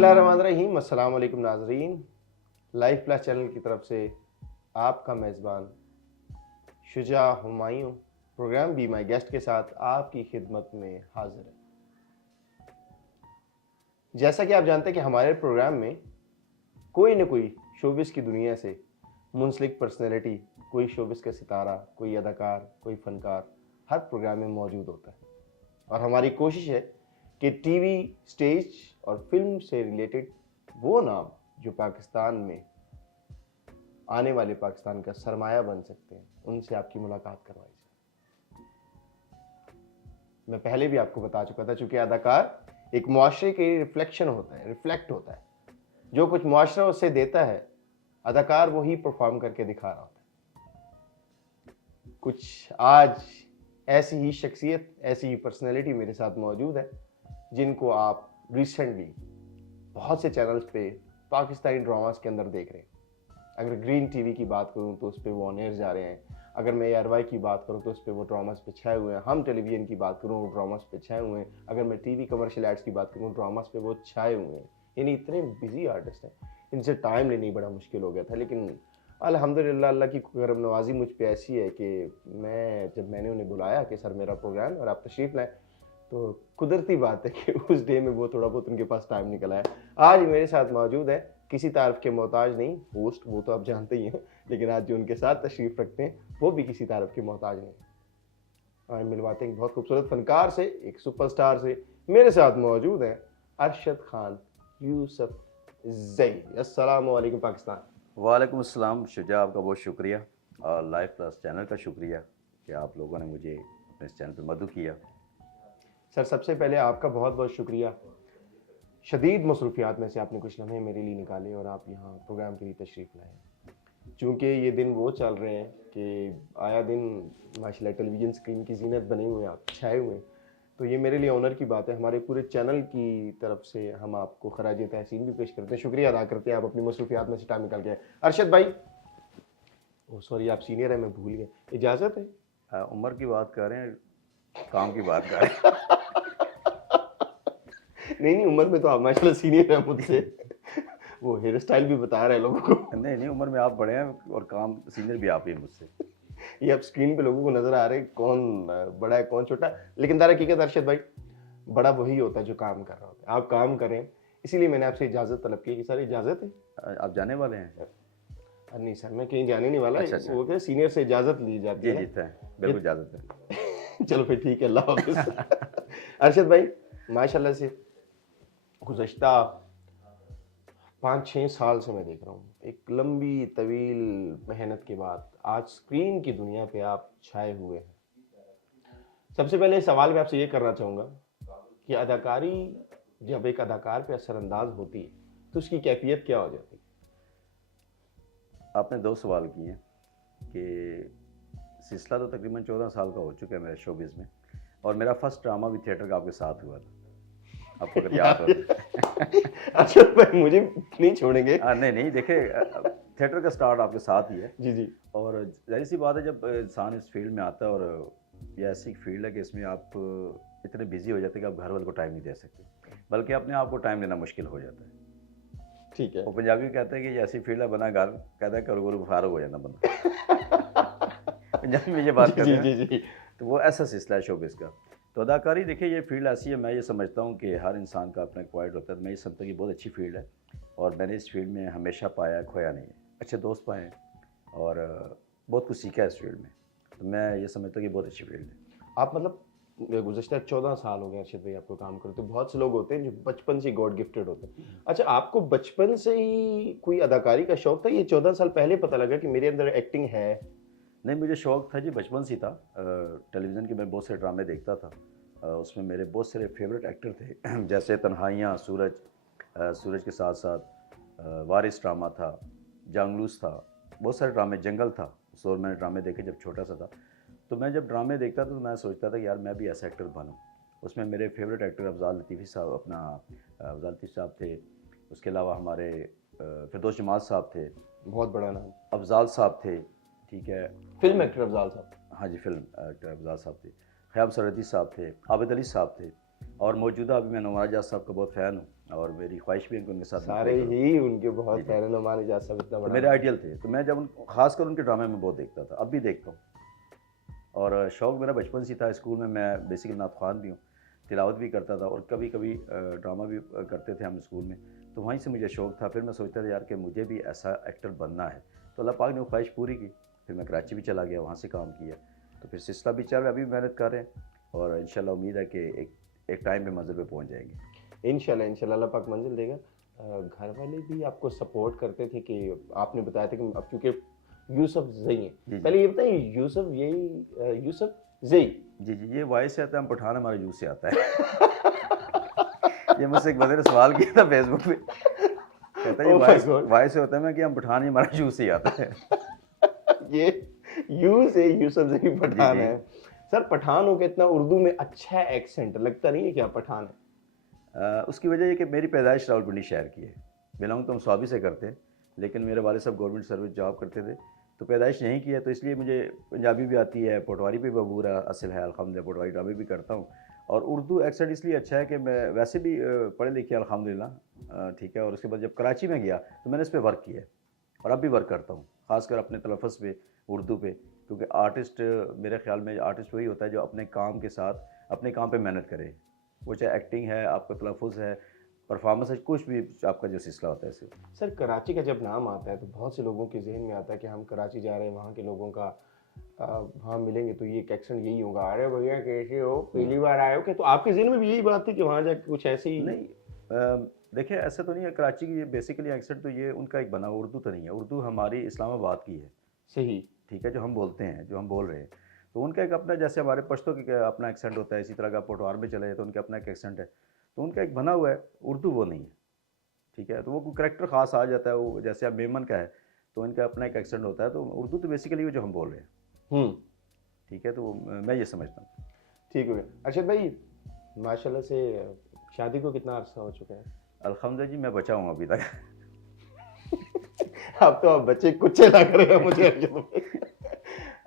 बिस्मिल्लाहिर्रहमानिर्रहीम। अस्सलाम वालेकुम नाज़रीन। लाइफ प्लस चैनल की तरफ से आपका मेज़बान Shuja Humayun programme be my guest के साथ आपकी खिदमत में हाजिर है। जैसा कि आप जानते हैं कि हमारे प्रोग्राम में कोई न कोई शोबिस की दुनिया से मुंसलिक पर्सनैलिटी, कोई शोबिस का सितारा, कोई अदाकार, कोई फ़नकार हर प्रोग्राम में मौजूद होता है और हमारी कोशिश है कि टीवी, स्टेज और फिल्म से रिलेटेड वो नाम जो पाकिस्तान में आने वाले पाकिस्तान का सरमाया बन सकते हैं, उनसे आपकी मुलाकात करवाई जाए। मैं पहले भी आपको बता चुका था, चूंकि अदाकार एक मुआशरे के रिफ्लेक्शन होता है, रिफ्लेक्ट होता है। जो कुछ मुआशरा उससे देता है, अदाकार वही परफॉर्म करके दिखा रहा होता है। कुछ आज ऐसी ही शख्सियत, ऐसी ही पर्सनैलिटी मेरे साथ मौजूद है जिनको आप रिसेंटली बहुत से चैनल्स पे पाकिस्तानी ड्रामास के अंदर देख रहे हैं। अगर ग्रीन टीवी की बात करूं तो उस पर वो ऑन एयर जा रहे हैं। अगर मैं ARY की बात करूं तो उस पर वो ड्रामास पे छाए हुए हैं। हम टेलीविजन की बात करूं, वो ड्रामास पे छाए हुए हैं। अगर मैं टीवी कमर्शियल एड्स की बात करूं, ड्रामास पे वो छाए हुए हैं। यानी इतने बिजी आर्टिस्ट हैं, इनसे टाइम लेना ही बड़ा मुश्किल हो गया था। लेकिन अल्हम्दुलिल्लाह अल्लाह की करम नवाजी मुझ पे ऐसी है कि मैंने उन्हें बुलाया कि सर मेरा प्रोग्राम और आप तशरीफ़ लाएँ, तो कुदरती बात है कि उस डे में वो थोड़ा बहुत उनके पास टाइम निकला है। आज मेरे साथ मौजूद है, किसी तारीफ के मोहताज नहीं, होस्ट वो तो आप जानते ही हैं, लेकिन आज जो उनके साथ तशरीफ़ रखते हैं वो भी किसी तारीफ के मोहताज नहीं। आज मिलवाते हैं एक बहुत खूबसूरत फनकार से, एक सुपरस्टार से। मेरे साथ मौजूद हैं अरशद खान यूसुफ ज़ई। अस्सलामु अलैकुम पाकिस्तान। वालेकुम अस्सलाम शुजा, आपका बहुत शुक्रिया और लाइफ प्लस चैनल का शुक्रिया कि आप लोगों ने मुझे अपने इस चैनल पर मदद किया। सर सबसे पहले आपका बहुत बहुत शुक्रिया। शदीद मसरूफियात में से आपने कुछ लम्हे मेरे लिए निकाले और आप यहाँ प्रोग्राम के लिए तशरीफ़ लाए। चूँकि ये दिन वो चल रहे हैं कि आया दिन माशाल्लाह टेलीविज़न स्क्रीन की जीनत बने हुए हैं, आप छाए हुए हैं, तो ये मेरे लिए ऑनर की बात है। हमारे पूरे चैनल की तरफ से हम आपको खराज तहसीन भी पेश करते हैं, शुक्रिया अदा करते हैं, आप अपनी मसरूफियात में से टाइम निकाल के आए। अरशद भाई, ओ सॉरी आप सीनियर हैं, मैं भूल गया, इजाज़त है? उम्र की बात कर रहे हैं, काम की बात कर रहे हैं। नहीं उम्र में तो आप माशाल्लाह सीनियर हैं मुझसे। वो हेयर स्टाइल भी बता रहे हैं लोगों को। नहीं उम्र में आप बड़े हैं और काम सीनियर भी आप ही हैं मुझसे। ये अब स्क्रीन पे लोगों को नजर आ रहे हैं कौन बड़ा है कौन छोटा, लेकिन दर हकीकत अरशद भाई बड़ा वही होता है जो काम कर रहा होता है। आप काम करें, इसीलिए मैंने आपसे इजाज़त तलब की कि सर इजाज़त है। आप जाने वाले हैं? नहीं सर, मैं कहीं जाने नहीं वाला। अच्छा। वो क्या सीनियर से इजाज़त ली जाती है। जी जीता है, बिल्कुल इजाज़त है। चलो फिर ठीक है, अल्लाह हाफ़िज़। अरशद भाई माशाल्लाह से गुज़श्ता 5-6 साल से मैं देख रहा हूँ, एक लंबी तवील मेहनत के बाद आज स्क्रीन की दुनिया पे आप छाए हुए हैं। सबसे पहले सवाल मैं आपसे ये करना चाहूँगा कि अदाकारी जब एक अदाकार पे असरअंदाज होती है तो उसकी कैफियत क्या हो जाती है? आपने 2 सवाल किए कि सिलसिला तो तकरीबन 14 साल का हो चुका है मेरे शोबिज़ में, और मेरा फर्स्ट ड्रामा भी थिएटर का आपके साथ हुआ था, आपको अगर याद हो। अच्छा भाई मुझे नहीं छोड़ेंगे। नहीं देखिए, थिएटर का स्टार्ट आपके साथ ही है। जी। और जाहिर सी बात है, जब इंसान इस फील्ड में आता है, और ये ऐसी फील्ड है कि इसमें आप इतने बिजी हो जाते हैं कि आप घर वाले को टाइम नहीं दे सकते, बल्कि अपने आप को टाइम देना मुश्किल हो जाता है। ठीक है। वो पंजाबी कहते हैं कि ये ऐसी फील्ड है, बना घर कहता है करो गुरु फारग हो जाता बंदा। पंजाबी में ये बात करते हैं। जी। तो वो ऐसा सिलसिला है शोबिज़ का। तो अदाकारी देखिए, ये फील्ड ऐसी है, मैं ये समझता हूँ कि हर इंसान का अपना क्वाइट होता है। मैं ये समझता हूँ कि बहुत अच्छी फील्ड है और मैंने इस फील्ड में हमेशा पाया, खोया नहीं है, अच्छे दोस्त पाए हैं और बहुत कुछ सीखा है इस फील्ड में। तो मैं ये समझता हूँ कि बहुत अच्छी फील्ड है। आप मतलब गुज़श्ता 14 साल हो गए अरशद भाई आपको काम करते, तो बहुत से लोग होते हैं जो बचपन से गॉड गिफ्टेड होते हैं। अच्छा, आपको बचपन से ही कोई अदाकारी का शौक था, ये 14 साल पहले पता लगा कि मेरे अंदर एक्टिंग है? नहीं, मुझे शौक़ था जी, बचपन से ही था। टेलीविज़न के मैं बहुत से ड्रामे देखता था, उसमें मेरे बहुत सारे फेवरेट एक्टर थे। जैसे तन्हाइयाँ, सूरज के साथ साथ वारिस ड्रामा था, जांगलूस था, बहुत सारे ड्रामे, जंगल था। उस दौर मैंने ड्रामे देखे जब छोटा सा था। तो मैं जब ड्रामे देखता था तो मैं सोचता था कि यार मैं भी ऐसा एक्टर बनूं। उसमें मेरे फेवरेट एक्टर अफजाल लतीफ़ी साहब थे। उसके अलावा हमारे फिरदौस जमाल साहब थे, बहुत बड़ा नाम। अफजाल साहब थे, ठीक है, फिल्म एक्टर अफजाल साहब। हाँ जी, फिल्म एक्टर अफजाल साहब थे। ख़याम सरहदी साहब थे, आबिद अली साहब थे। और मौजूदा अभी मैं नुमान इजाज साहब का बहुत फ़ैन हूँ और मेरी ख्वाहिश भी है कि उनके साथ मैं सारे play करूँ। ही उनके बहुत फैन हैं, नुमान इजाज साहब इतना तो बड़ा मेरे आइडियल थे, तो मैं जब खासकर उनके ड्रामे में बहुत देखता था, अब भी देखता हूँ। और शौक़ मेरा बचपन से था, स्कूल में मैं बेसिकली नात ख़्वान भी हूँ, तिलावत भी करता था और कभी कभी ड्रामा भी करते थे हम स्कूल में। तो वहीं से मुझे शौक़ था। फिर मैं सोचता था यार कि मुझे भी ऐसा एक्टर बनना है, तो अल्लाह पाक ने वो ख्वाहिश पूरी की। फिर मैं कराची भी चला गया, वहाँ से काम किया, तो फिर सिलसिला भी चल रहा है, अभी भी मेहनत कर रहे हैं और इंशाल्लाह उम्मीद है कि एक टाइम पे मंजिल पे पहुँच जाएंगे। इंशाल्लाह अल्लाह पाक मंजिल देगा। घर वाले भी आपको सपोर्ट करते थे कि आपने बताया था कि अब क्योंकि यूसुफ जई हैं, जी। पहले ये बताइए यूसुफ जई। जी जी, ये वाई से आता है, हम पठान हमारा यू से आता है। ये मुझसे एक बंदे ने सवाल किया था फेसबुक पे, कहता है Oh my ये God. वाई से होता है, मैं कि हम पठान ही हमारा यू से ही आता है। ये यू से यूसुफ जई पठान जी। है। सर पठान हो के इतना उर्दू में अच्छा एक्सेंट लगता नहीं है कि आप पठान है? उसकी वजह ये कि मेरी पैदाइश रावलपिंडी शहर की है। बिलोंग तो हम स्वाबी से करते हैं, लेकिन मेरे वाले साहब गवर्नमेंट सर्विस जॉब करते थे, तो पैदाइश यहीं की है, तो इसलिए मुझे पंजाबी भी आती है, पटवारी पे भी अबूर असल है, अल्हम्दुलिल्लाह पटवारी ड्रामे भी करता हूँ। और उर्दू एक्सेंट इसलिए अच्छा है कि मैं वैसे भी पढ़े लिखे अल्हम्दुलिल्लाह, ठीक है। और उसके बाद जब कराची में गया तो मैंने इस पर वर्क किया और अब भी वर्क करता हूँ, ख़ासकर अपने तलफ़्फ़ुज़ पे, उर्दू पे, क्योंकि आर्टिस्ट, मेरे ख़्याल में आर्टिस्ट वही होता है जो अपने काम के साथ अपने काम पे मेहनत करे, वो चाहे एक्टिंग है, आपका तलफ़्फ़ुज़ है, परफॉर्मेंस है, कुछ भी आपका जो सिलसिला होता है सिर्फ। सर कराची का जब नाम आता है तो बहुत से लोगों के जहन में आता है कि हम कराची जा रहे हैं, वहाँ के लोगों का वहाँ मिलेंगे तो ये एक एक्सेंट यही होगा, अरे भैया कैसे हो, पहली बार आए हो क्या? तो आपके जहन में भी यही बात थी कि वहाँ जाके कुछ ऐसे ही? नहीं, देखिए ऐसा तो नहीं है, कराची की ये बेसिकली एक्सेंट तो ये उनका एक बना, उर्दू तो नहीं है, उर्दू हमारी इस्लामाबाद की है, सही। ठीक है, जो हम बोलते हैं, जो हम बोल रहे हैं। तो उनका एक अपना, जैसे हमारे पश्तो की अपना एक्सेंट होता है, इसी तरह का पोटवार में चले तो उनका अपना एक एक्सेंट है, तो उनका एक बना हुआ है, उर्दू वो नहीं है, ठीक है। तो वो करेक्टर ख़ास आ जाता है, वो जैसे अब मेमन का है तो इनका अपना एक एक्सेंट होता है, तो उर्दू तो बेसिकली वो जो हम बोल रहे हैं, ठीक है। तो मैं ये समझता हूँ। ठीक हो गया। अरशद भाई, माशाल्लाह से शादी को कितना अरसा हो चुका है? अल्हम्दुलिल्लाह जी, मैं बचा हूँ अभी तक। अब तो आप बच्चे कुछ लग रहे हो मुझे अरशद भाई।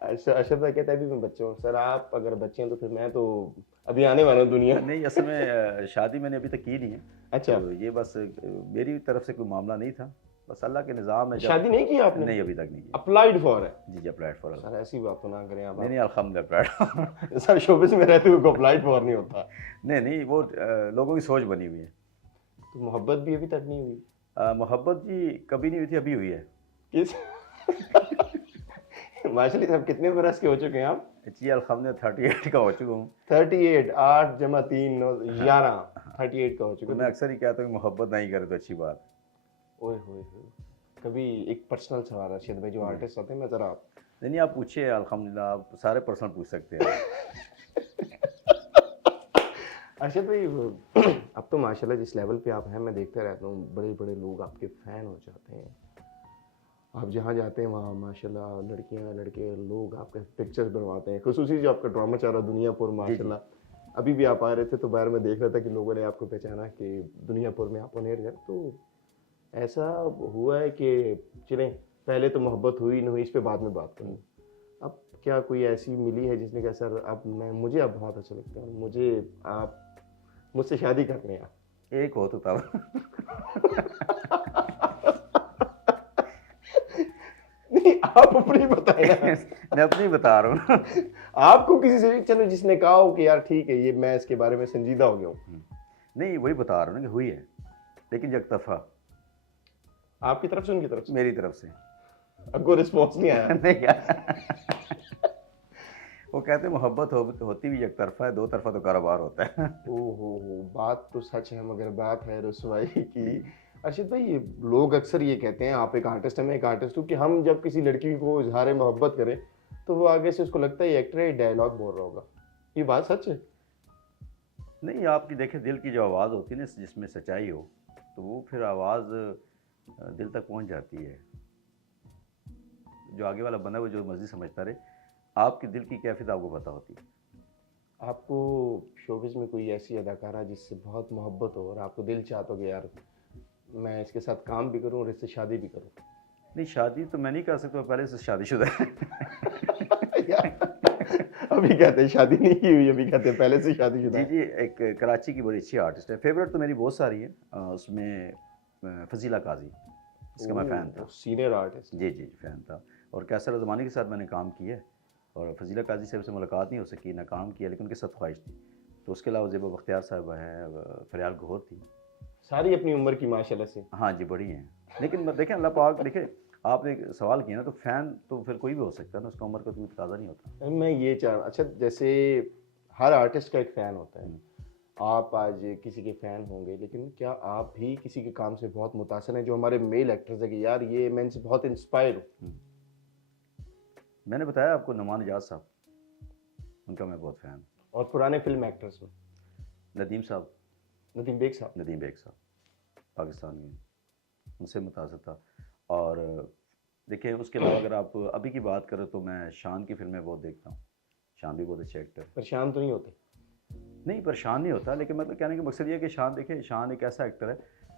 अरशद भाई कहता है अभी मैं बच्चा हूँ। सर आप अगर बच्चे हैं तो फिर मैं तो अभी आने वाला हूँ दुनिया। नहीं, असल में शादी मैंने अभी तक की नहीं है। अच्छा। तो ये बस मेरी तरफ से कोई मामला नहीं था, बस अल्लाह के निज़ाम है। शादी नहीं की आपने? नहीं, अभी तक नहीं की। अप्लाइड फॉर है? जी जी, अप्लाइड फॉर। सर ऐसी बात तो ना करें आप। नहीं नहीं, अल्हम्दुलिल्लाह अप्लाइड। सर शोबिस में रहते हुए को अप्लाइड फॉर नहीं होता। नहीं नहीं, वो लोगों की सोच बनी हुई है। तो मोहब्बत भी अभी तक नहीं हुई? मोहब्बत जी कभी नहीं हुई थी, अभी हुई है। किस? माशाल्लाह साहब कितने बरस के हो चुके हैं आप? जी अल्हम्दुलिल्लाह 38 का हो चुका हूँ। 38, 8 जमा 3 9 11, 38 का हो चुका तो मैं अक्सर ही कहता हूँ कि मोहब्बत नहीं करे तो अच्छी बात। ओए होए होए। कभी एक पर्सनल सवाल अर्शद भाई, जो आर्टिस्ट होते हैं, मैं ज़रा नहीं नहीं, आप पूछिए, अल्हम्दुलिल्लाह आप सारे पर्सनल पूछ सकते हैं। अर्शद भाई, अब तो माशाल्लाह जिस लेवल पे आप हैं, मैं देखता रहता हूँ बड़े बड़े लोग आपके फ़ैन हो जाते हैं। आप जहाँ जाते हैं वहाँ माशाल्लाह लड़कियाँ लड़के लोग आपके पिक्चर्स बनवाते हैं, खुसूसी जो आपका ड्रामा चल रहा दुनियापुर माशाल्लाह। अभी भी आप आ रहे थे तो बाहर में देख रहा था कि लोगों ने आपको पहचाना कि दुनियापुर में आप ऑन एयर गए। तो ऐसा हुआ है कि चलें पहले तो मोहब्बत हुई नहीं हुई इस पे बाद में बात करूँ, अब क्या कोई ऐसी मिली है जिसने कहा सर अब मुझे आप बहुत अच्छा लगता है, मुझे आप मुझसे शादी करने हैं? एक हो तो तब। नहीं आप अपनी बताए ना। मैं अपनी बता रहा हूँ। आपको किसी से चलो जिसने कहा हो कि यार ठीक है, ये मैं इसके बारे में संजीदा हो गया हूँ? नहीं, वही बता रहा हूँ ना कि हुई है, लेकिन यकतरफा। आपकी तरफ से उनकी तरफ से? मेरी तरफ से। अब कोई रिस्पॉन्स नहीं आया? नहीं आया। वो कहते हैं मोहब्बत होती भी यकतरफा है, दो तरफा तो कारोबार होता है। ओहो, बात तो सच है मगर बात है रसवाई की। अर्शद भाई, ये लोग अक्सर ये कहते हैं, आप एक आर्टिस्ट है मैं एक आर्टिस्ट हूँ, कि हम जब किसी लड़की को इजहार मोहब्बत करें तो वो आगे से उसको लगता है ये एक्टर है, डायलॉग बोल रहा होगा। ये बात सच है? नहीं, आपकी देखे दिल की जो आवाज़ होती है ना, जिसमें सच्चाई हो, तो वो फिर आवाज़ दिल तक पहुंच जाती है। जो आगे वाला बना वो जो मर्जी समझता रहे, आपके दिल की कैफियत आपको पता होती है। आपको शोबिज़ में कोई ऐसी अदाकारा जिससे बहुत मोहब्बत हो और आपको दिल चाहता हो कि यार मैं इसके साथ काम भी करूं और इससे शादी भी करूं? नहीं, शादी तो मैं नहीं कर सकता, पहले से शादीशुदा है। अब अभी कहते हैं शादी नहीं की हुई, अभी कहते हैं पहले से शादीशुदा जी है। जी, एक कराची की बड़ी अच्छी आर्टिस्ट है, फेवरेट तो मेरी बहुत सारी है। उसमें फजीला काजी, इसका मैं फ़ैन था। Senior artist. जी जी, फ़ैन था। और कैसर रज़वानी के साथ मैंने काम किया है, और फजीला काजी साहब से मुलाकात नहीं हो सकी, ना काम किया, लेकिन उनके साथ ख्वाहिश थी। तो उसके अलावा ज़ेबा बख्तियार साहबा हैं, फरियाल गौहर थी। सारी अपनी उम्र की माशाल्लाह से। हाँ जी, बड़ी हैं। लेकिन देखें, अल्लाह पाक देखें, आपने एक सवाल किया ना, तो फ़ैन तो फिर कोई भी हो सकता है ना, उसका उम्र का कोई तकाज़ा नहीं होता। मैं ये अच्छा, जैसे हर आर्टिस्ट का एक फैन होता है, हुँ, आप आज किसी के फैन होंगे, लेकिन क्या आप भी किसी के काम से बहुत मुतासिर हैं, जो हमारे मेल एक्टर्स है कि यार ये मैं इनसे बहुत इंस्पायर हूँ? हुँ। मैंने बताया आपको नुमान निजात साहब, उनका मैं बहुत फ़ैन हूँ। और पुराने फिल्म एक्टर्स में नदीम साहब, नदीम बेग साहब। नदीम बेग साहब, पाकिस्तान में, उनसे मुतासिर था। और देखिए, उसके अलावा अगर आप अभी की बात करें तो मैं शान की फ़िल्में बहुत देखता हूँ। शान भी बहुत अच्छे एक्टर हैं। परेशान तो नहीं होते? नहीं, परेशान नहीं होता, लेकिन मतलब कहने का मकसद ये है कि शान, देखिए शान एक ऐसा एक्टर है,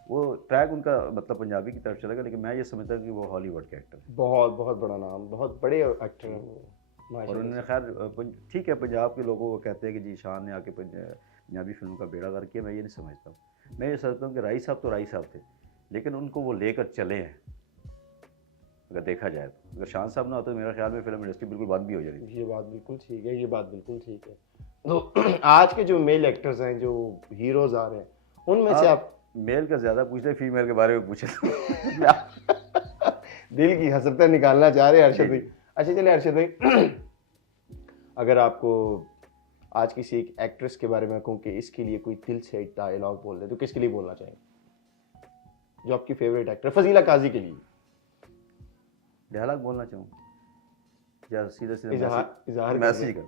वो ट्रैक उनका मतलब पंजाबी की तरफ चलेगा, लेकिन मैं ये समझता हूँ कि वो हॉलीवुड के एक्टर हैं। बहुत बहुत बड़ा नाम, बहुत बड़े एक्टर हैं वो, और माशाल्लाह उन्होंने से। खैर ठीक है, पंजाब के लोगों को कहते हैं कि जी शान ने आके पंजाबी फिल्मों का बेड़ा गर्क किया, मैं ये नहीं समझता हूँ। मैं ये समझता हूँ कि राई साहब तो राई साहब थे, लेकिन उनको वो लेकर चले हैं, अगर देखा जाए तो। अगर शान साहब ना होते तो मेरा ख्याल में फिल्म इंडस्ट्री बिल्कुल बंद भी हो जाती थी। ये बात बिल्कुल ठीक है, ये बात बिल्कुल ठीक है। तो आज के जो मेल एक्टर्स हैं, जो हीरोज आ रहे हैं, उनमें से आप आप मेल का ज़्यादा पूछ रहे, फीमेल के बारे में पूछे तो दिल की हसरतें निकालना चाह रहे हैं जी अरशद भाई। जी। अच्छा चलिए अरशद भाई, अगर आपको आज किसी एक एक्ट्रेस के बारे में कहूँ कि इसके लिए कोई दिल से एक डायलॉग बोल दे, तो किसके लिए बोलना चाहेंगे? जो आपकी फेवरेट एक्टर फजीला काजी के लिए। डायलॉग बोलना चाहूँ या सीधा सीधा इजहार इजहार कर मैसेज दें। कर,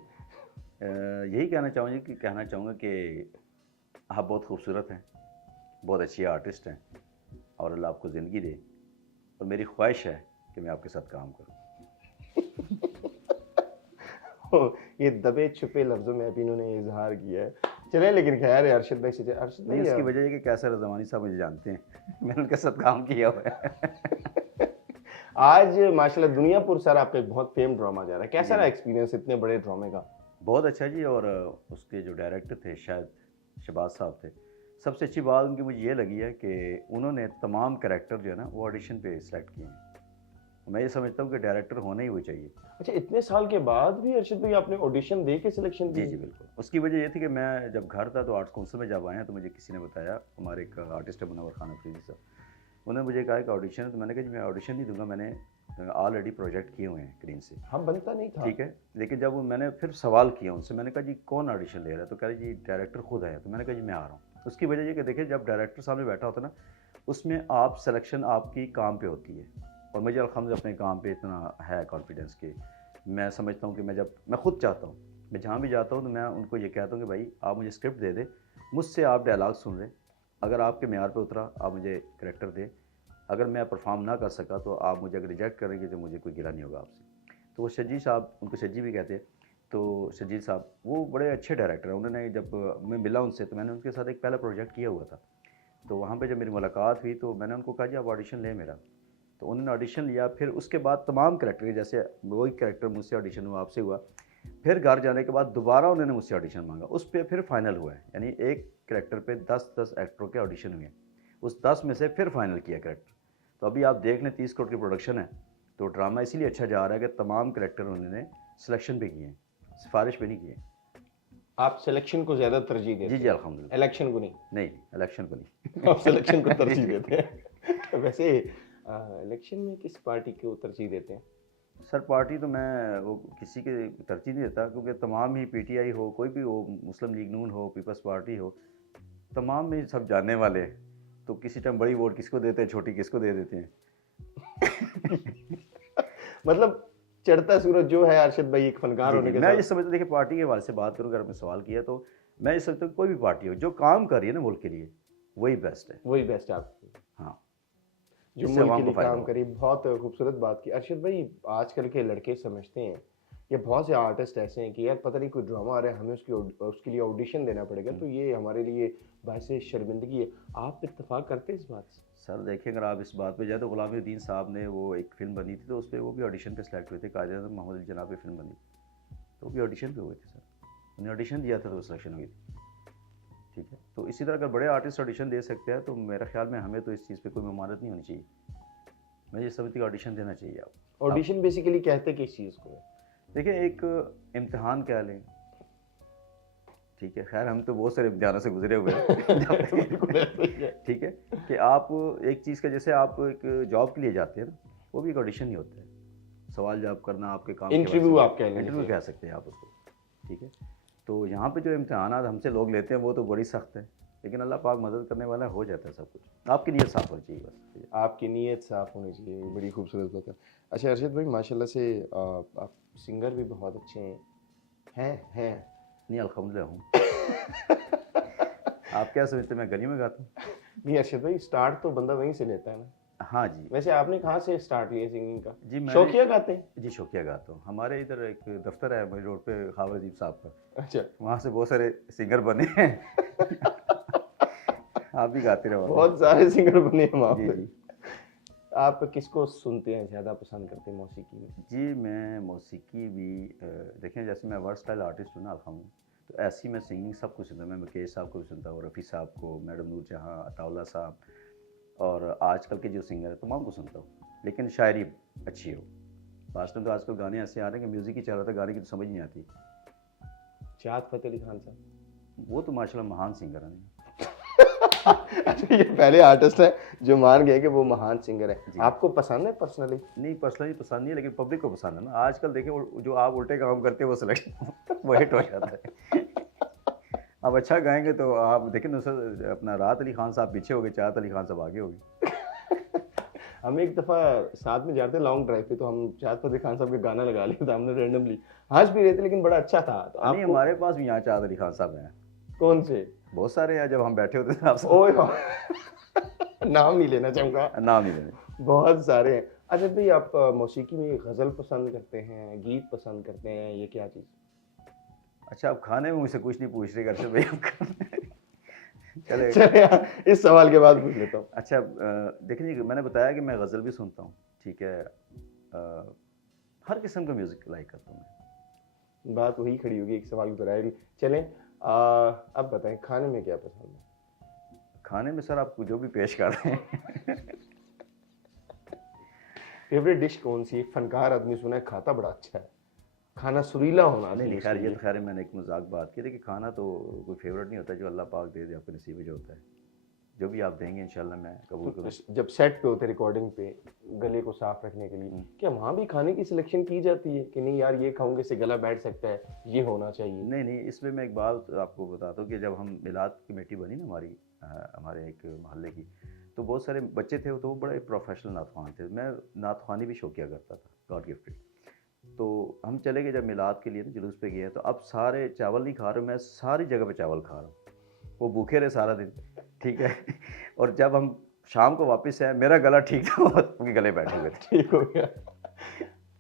यही कहना चाहूँगा कि आप बहुत खूबसूरत हैं, बहुत अच्छी आर्टिस्ट हैं, और अल्लाह आपको ज़िंदगी दे, और मेरी ख्वाहिश है कि मैं आपके साथ काम करूँ। ये दबे छुपे लफ्जों में अभी इन्होंने इजहार किया है। चले, लेकिन खैर है अरशद भाई से, अरशद नहीं, भाई उसकी वजह ये कि कैसर रज़वानी साहब मुझे जानते हैं मैंने उनके साथ काम किया हुआ है आज माशाल्लाह दुनिया पुर सर आपका एक बहुत फेम ड्रामा जा रहा है, कैसा जी। रहा एक्सपीरियंस इतने बड़े ड्रामे का? बहुत अच्छा जी। और उसके जो डायरेक्टर थे शायद शहबाज साहब थे। सबसे अच्छी बात उनकी मुझे ये लगी है कि उन्होंने तमाम कैरेक्टर जो है ना वो ऑडिशन पे सिलेक्ट किए हैं। मैं ये समझता हूँ कि डायरेक्टर होना ही वो चाहिए। अच्छा, इतने साल के बाद भी अरशद भाई आपने ऑडिशन दे के सिलेक्शन जी दी? जी बिल्कुल। उसकी वजह ये थी कि मैं जब घर था तो आर्ट्स काउंसिल में जब आया तो मुझे किसी ने बताया, हमारे एक आर्टिस्ट है मुनव्वर खान अफरीदी साहब, उन्होंने मुझे कहा कि ऑडिशन है, तो मैंने कहा जी मैं ऑडिशन नहीं दूंगा, मैंने ऑलरेडी प्रोजेक्ट किए हुए हैं स्क्रीन से। हाँ, बनता नहीं था। ठीक है, लेकिन जब मैंने फिर सवाल किया उनसे, मैंने कहा जी कौन ऑडिशन ले रहा है, तो कह रहे जी डायरेक्टर खुद है। तो मैंने कहा जी मैं आ रहा हूँ। उसकी वजह ये कि देखिए जब डायरेक्टर सामने बैठा होता है ना, उसमें आप सिलेक्शन आपकी काम पे होती है, और मुझे अल्हम्दुलिल्लाह अपने काम पे इतना है कॉन्फिडेंस कि मैं समझता हूँ कि मैं खुद चाहता हूँ, मैं जहाँ भी जाता हूँ तो मैं उनको ये कहता हूँ कि भाई आप मुझे स्क्रिप्ट दे दें, मुझसे आप डायलॉग सुन लें, अगर आपके मेयार पे उतरा आप मुझे करेक्टर दें, अगर मैं परफॉर्म ना कर सका तो आप मुझे अगर रिजेक्ट करेंगे तो मुझे कोई गिला नहीं होगा आपसे। तो वो शजील साहब, उनको शजी भी कहते हैं, तो शजील साहब वो बड़े अच्छे डायरेक्टर हैं। उन्होंने जब मैं मिला उनसे तो मैंने उनके साथ एक पहला प्रोजेक्ट किया हुआ था, तो वहाँ पे जब मेरी मुलाकात हुई तो मैंने उनको कहा जी आप ऑडिशन लें मेरा। तो उन्होंने ऑडिशन लिया, फिर उसके बाद तमाम कैरेक्टर, जैसे वही कैरेक्टर मुझसे ऑडिशन हुआ, आपसे हुआ, फिर घर जाने के बाद दोबारा उन्होंने मुझसे ऑडिशन मांगा, उस पर फिर फाइनल हुआ है। यानी एक कैरेक्टर पे 10 एक्टरों के ऑडिशन हुए, उस 10 में से फिर फाइनल किया कैरेक्टर। तो अभी आप देख लें 30 करोड़ की प्रोडक्शन है, तो ड्रामा इसीलिए अच्छा जा रहा है कि तमाम कैरेक्टर उन्होंने सिलेक्शन पे किए हैं, सिफारिश पे नहीं किए। आप सिलेक्शन को ज्यादा तरजीह देते जी हैं? जी अल्हम्दुलिल्लाह। इलेक्शन को नहीं? नहीं, इलेक्शन को नहीं आप सिलेक्शन को जी, तरजीह जी। देते हैं। वैसे इलेक्शन में किस पार्टी को तरजीह देते हैं? सर पार्टी तो मैं वो किसी के तरजीह नहीं देता, क्योंकि तमाम ही पीटीआई हो, कोई भी हो, मुस्लिम लीग नून हो, पीपल्स पार्टी हो, तमाम में सब जानने वाले हैं। तो किसी टाइम बड़ी वोट किसको देते हैं, छोटी किसको दे देते हैं मतलब चढ़ता सूरज जो है अरशद भाई एक फनकार जी होने जी, के मैं ये साथ। समझता, देखिए पार्टी के हवाले से बात करूँ, अगर मैं सवाल किया तो मैं ये समझता हूँ कोई भी पार्टी हो जो काम कर रही है ना मुल्क के लिए, वही बेस्ट है। वही बेस्ट है आपकी, हाँ, जो इससे मुल्क आवाम के को लिए फ़ायदा काम हो। करे। बहुत खूबसूरत बात की अरशद भाई। आजकल के लड़के समझते हैं, ये बहुत से आर्टिस्ट ऐसे हैं कि यार पता नहीं कोई ड्रामा आ रहा है, हमें उसके लिए ऑडिशन देना पड़ेगा, तो ये हमारे लिए बायस शर्मिंदगी है। आप इत्तेफाक करते हैं इस बात से? सर देखिए, अगर आप इस बात पे जाए तो गुलामुद्दीन साहब ने वो एक फ़िल्म बनी थी, तो उस पर वो भी ऑडिशन पे सेलेक्ट हुए थे, कायदे आज़म मोहम्मद अली जनाब की फ़िल्म बनी, तो भी ऑडिशन पे हुए थे सर, उन्हें ऑडिशन दिया था तो सिलेक्शन हुई थी। ठीक है, तो इसी तरह अगर बड़े आर्टिस्ट ऑडिशन दे सकते हैं तो मेरा ख्याल में हमें तो इस चीज़ पे कोई ममानत नहीं होनी चाहिए। मैं ये समझती हूँ ऑडिशन देना चाहिए आप। ऑडिशन बेसिकली कहते किस चीज़ को है? देखिए, एक इम्तिहान कह लें, ठीक है, खैर हम तो बहुत सारे इम्तिहानों से गुजरे हुए हैं बिल्कुल ऐसा ही है। ठीक है, कि आप एक चीज़ का, जैसे आप एक जॉब के लिए जाते हैं ना, वो भी एक ऑडिशन ही होता है, सवाल जवाब करना आपके काम इंटरव्यू आप कह लें, इंटरव्यू कह सकते हैं आप उसको। ठीक है, तो यहाँ पे जो इम्तिहान हमसे लोग लेते हैं वो तो बड़ी सख्त है, लेकिन अल्लाह पाक मदद करने वाला, हो जाता है सब कुछ। आपकी नीयत साफ होनी चाहिए बस। आपकी नीयत साफ होनी चाहिए, बड़ी खूबसूरत बात है। अच्छा अरशद भाई, माशाल्लाह से आप सिंगर भी बहुत अच्छे हैं। नहीं, अल्हम्दुलिल्लाह हूँ। आप क्या समझते हैं मैं गली में गाता हूँ? नहीं अरशद भाई, स्टार्ट तो बंदा वहीं से लेता है ना। हाँ जी। वैसे आपने कहाँ से स्टार्ट किया सिंगिंग का? जी, मैंने शौकिया गाते हैं? जी शौकिया गाता हूँ। हमारे इधर एक दफ्तर है मेरी रोड पे, खावर अजीब साहब का, अच्छा। वहाँ से बहुत सारे सिंगर बने हैं। आप भी गाते रहो। बहुत सारे सिंगर बने हैं वहाँ जी पे। जी आप किसको सुनते हैं, ज़्यादा पसंद करते हैं मौसीकी में? जी, मैं मौसीकी भी देखें, जैसे मैं वर्सटाइल आर्टिस्ट हूँ ना अल्हम्दुलिल्लाह, तो ऐसी मैं सिंगिंग सब कुछ सुनता हूँ। मैं मुकेश साहब को भी सुनता हूँ, रफ़ी साहब को, मैडम नूर जहाँ, अताउल्ला साहब, और आजकल के जो सिंगर हैं तमाम को सुनता हूँ, लेकिन शायरी अच्छी हो। वास्तव में तो आजकल गाने ऐसे आ रहे हैं कि म्यूज़िक ही चल रहा था, गाने की तो समझ नहीं आती। शाद फतेह अली खान साहब? वो तो माशाल्लाह महान सिंगर हैं। अच्छा, ये पहले आर्टिस्ट है जो मान गए कि वो महान सिंगर है। जी। आपको पसंद है पर्सनली? नहीं, पर्सनली पसंद नहीं है, लेकिन पब्लिक को पसंद है ना। आजकल देखिए, जो आप उल्टे काम करते हैं वो सिलेक्शन वो हिट हो जाता है। अब अच्छा गाएंगे तो आप देखें नुसरत अपना राहत अली खान साहब पीछे हो गए, चाहत अली खान साहब आगे हो गए। हम एक दफ़ा साथ में जाते लॉन्ग ड्राइव पे, तो हम शाद फतेह खान साहब का गाना लगा लिया था हमने रैंडमली, हंस भी रहे थे, लेकिन बड़ा अच्छा था। तो नहीं, आपको हमारे पास भी यहाँ चाहत अली खान साहब हैं, कौन से? बहुत सारे हैं। जब हम बैठे होते थे आपसे, ओए नाम नहीं लेना चाहूँगा, नाम नहीं लेने। बहुत सारे हैं। अच्छा भाई, आप मौसीकी में गज़ल पसंद करते हैं, गीत पसंद करते हैं, ये क्या चीज़? अच्छा, आप खाने में मुझसे कुछ नहीं पूछ रहे घर से भाई। चले चले यार, इस सवाल के बाद पूछ लेता हूँ। अच्छा, देखिए मैंने बताया कि मैं गज़ल भी सुनता हूँ, ठीक है, हर किस्म का म्यूज़िक लाइक करता हूँ मैं। बात वही खड़ी होगी, एक सवाल की तरह आएगी। चलें, अब बताएं खाने में क्या पसंद है? खाने में सर आप जो भी पेश कर रहे हैं। फेवरेट डिश कौन सी है? फनकार आदमी सुना है खाता बड़ा अच्छा है, खाना सुरीला होना नहीं, खैर ये चाहिए। तो खैर मैंने एक मजाक बात की थी कि खाना तो कोई फेवरेट नहीं होता, जो अल्लाह पाक दे दे आपके नसीब में जो होता है, जो भी आप देंगे इंशाल्लाह मैं कबूल करूँ। जब सेट पे होते रिकॉर्डिंग पे, गले को साफ रखने के लिए क्या वहाँ भी खाने की सिलेक्शन की जाती है कि नहीं यार ये खाऊंगे से गला बैठ सकता है, ये होना चाहिए? नहीं नहीं, इसमें मैं एक बात आपको बताता हूँ कि जब हम मिलाद कमेटी बनी ना हमारी, हमारे एक मोहल्ले की, तो बहुत सारे बच्चे थे, तो वो बड़े प्रोफेशनल नातखान थे। मैं नातखानी भी शौकिया करता था, गॉड गिफ्टेड। तो हम चले गए जब मिलाद के लिए ना, जुलूस पे गए, तो अब सारे चावल नहीं खा रहे, मैं सारी जगह पे चावल खा रहा हूँ, वो भूखे रहे सारा दिन, ठीक है। और जब हम शाम को वापस आए, मेरा गला ठीक था, उनके गले बैठे हुए थे। ठीक हो गया।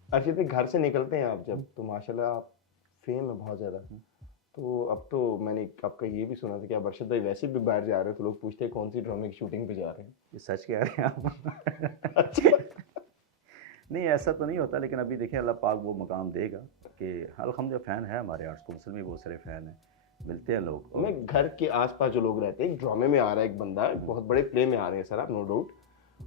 अर्षद भाई, घर से निकलते हैं आप जब, तो माशाल्लाह आप फेम है बहुत ज़्यादा, तो अब तो मैंने आपका ये भी सुना था कि आप अर्षद भाई वैसे भी बाहर जा रहे हो तो लोग पूछते हैं कौन सी ड्रामे की शूटिंग पे जा रहे हैं? ये सच कह रहे हैं आप? अच्छा। नहीं, ऐसा तो नहीं होता, लेकिन अभी देखें अल्लाह पाक वो मकाम देगा कि अल्हम्दुलिल्लाह फ़ैन है हमारे आर्ट्स काउंसिल में, बहुत सारे फ़ैन हैं, मिलते हैं लोग। मैं घर के आसपास जो लोग रहते हैं, एक ड्रामे में आ रहा है एक बंदा, बहुत बड़े प्ले में आ रहे हैं सर आप, नो डाउट,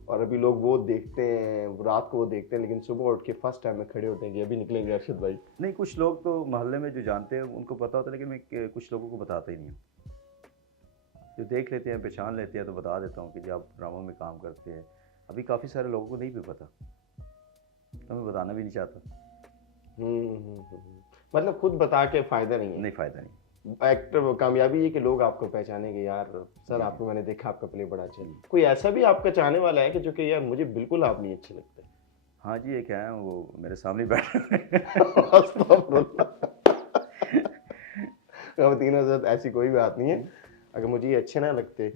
और अभी लोग वो देखते हैं, रात को वो देखते हैं, लेकिन सुबह उठ के फर्स्ट टाइम में खड़े होते हैं कि अभी निकलेंगे अर्षद भाई। नहीं, कुछ लोग तो मोहल्ले में जो जानते हैं उनको पता होता है, लेकिन मैं कुछ लोगों को बताता ही नहीं हूँ। जो देख लेते हैं, पहचान लेते हैं, तो बता देता हूँ कि जी आप ड्रामों में काम करते हैं। अभी काफ़ी सारे लोगों को नहीं भी पता, तो मैं बताना भी नहीं चाहता। मतलब खुद बता के फायदा नहीं है? नहीं, फ़ायदा नहीं। एक्टर कामयाबी है कि लोग आपको पहचानेंगे, यार सर आपको मैंने देखा, आपका प्ले बड़ा अच्छा है। कोई ऐसा भी आपका चाहने वाला है कि जो कि यार मुझे बिल्कुल आप नहीं अच्छे लगते? हाँ जी, एक है, वो मेरे सामने बैठे हैं। तीनों साथ ऐसी कोई बात नहीं है, अगर मुझे ये अच्छे ना लगते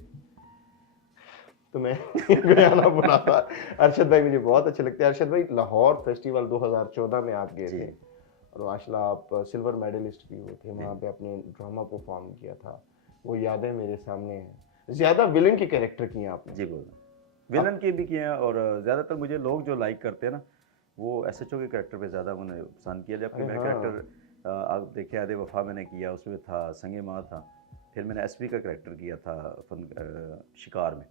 तो मैं गाना बनाता। अर्षद भाई मुझे बहुत अच्छे लगते हैं। अर्षद भाई, लाहौर फेस्टिवल 2014 में आप गए थे और माशाल्लाह आप सिल्वर मेडलिस्ट भी हुए थे, वहाँ पे आपने ड्रामा परफॉर्म किया था, वो यादें मेरे सामने हैं। ज़्यादा विलन के कैरेक्टर किए आपने? जी बोल, विलन के भी किए हैं, और ज़्यादातर मुझे लोग जो लाइक करते हैं ना, वो एसएचओ के कैरेक्टर पे ज़्यादा उन्हें पसंद किया, जबकि मेरा कैरेक्टर आप देखें आधे वफा मैंने किया, उसमें था संगे माँ था, फिर मैंने एसपी का करैक्टर किया था शिकार में।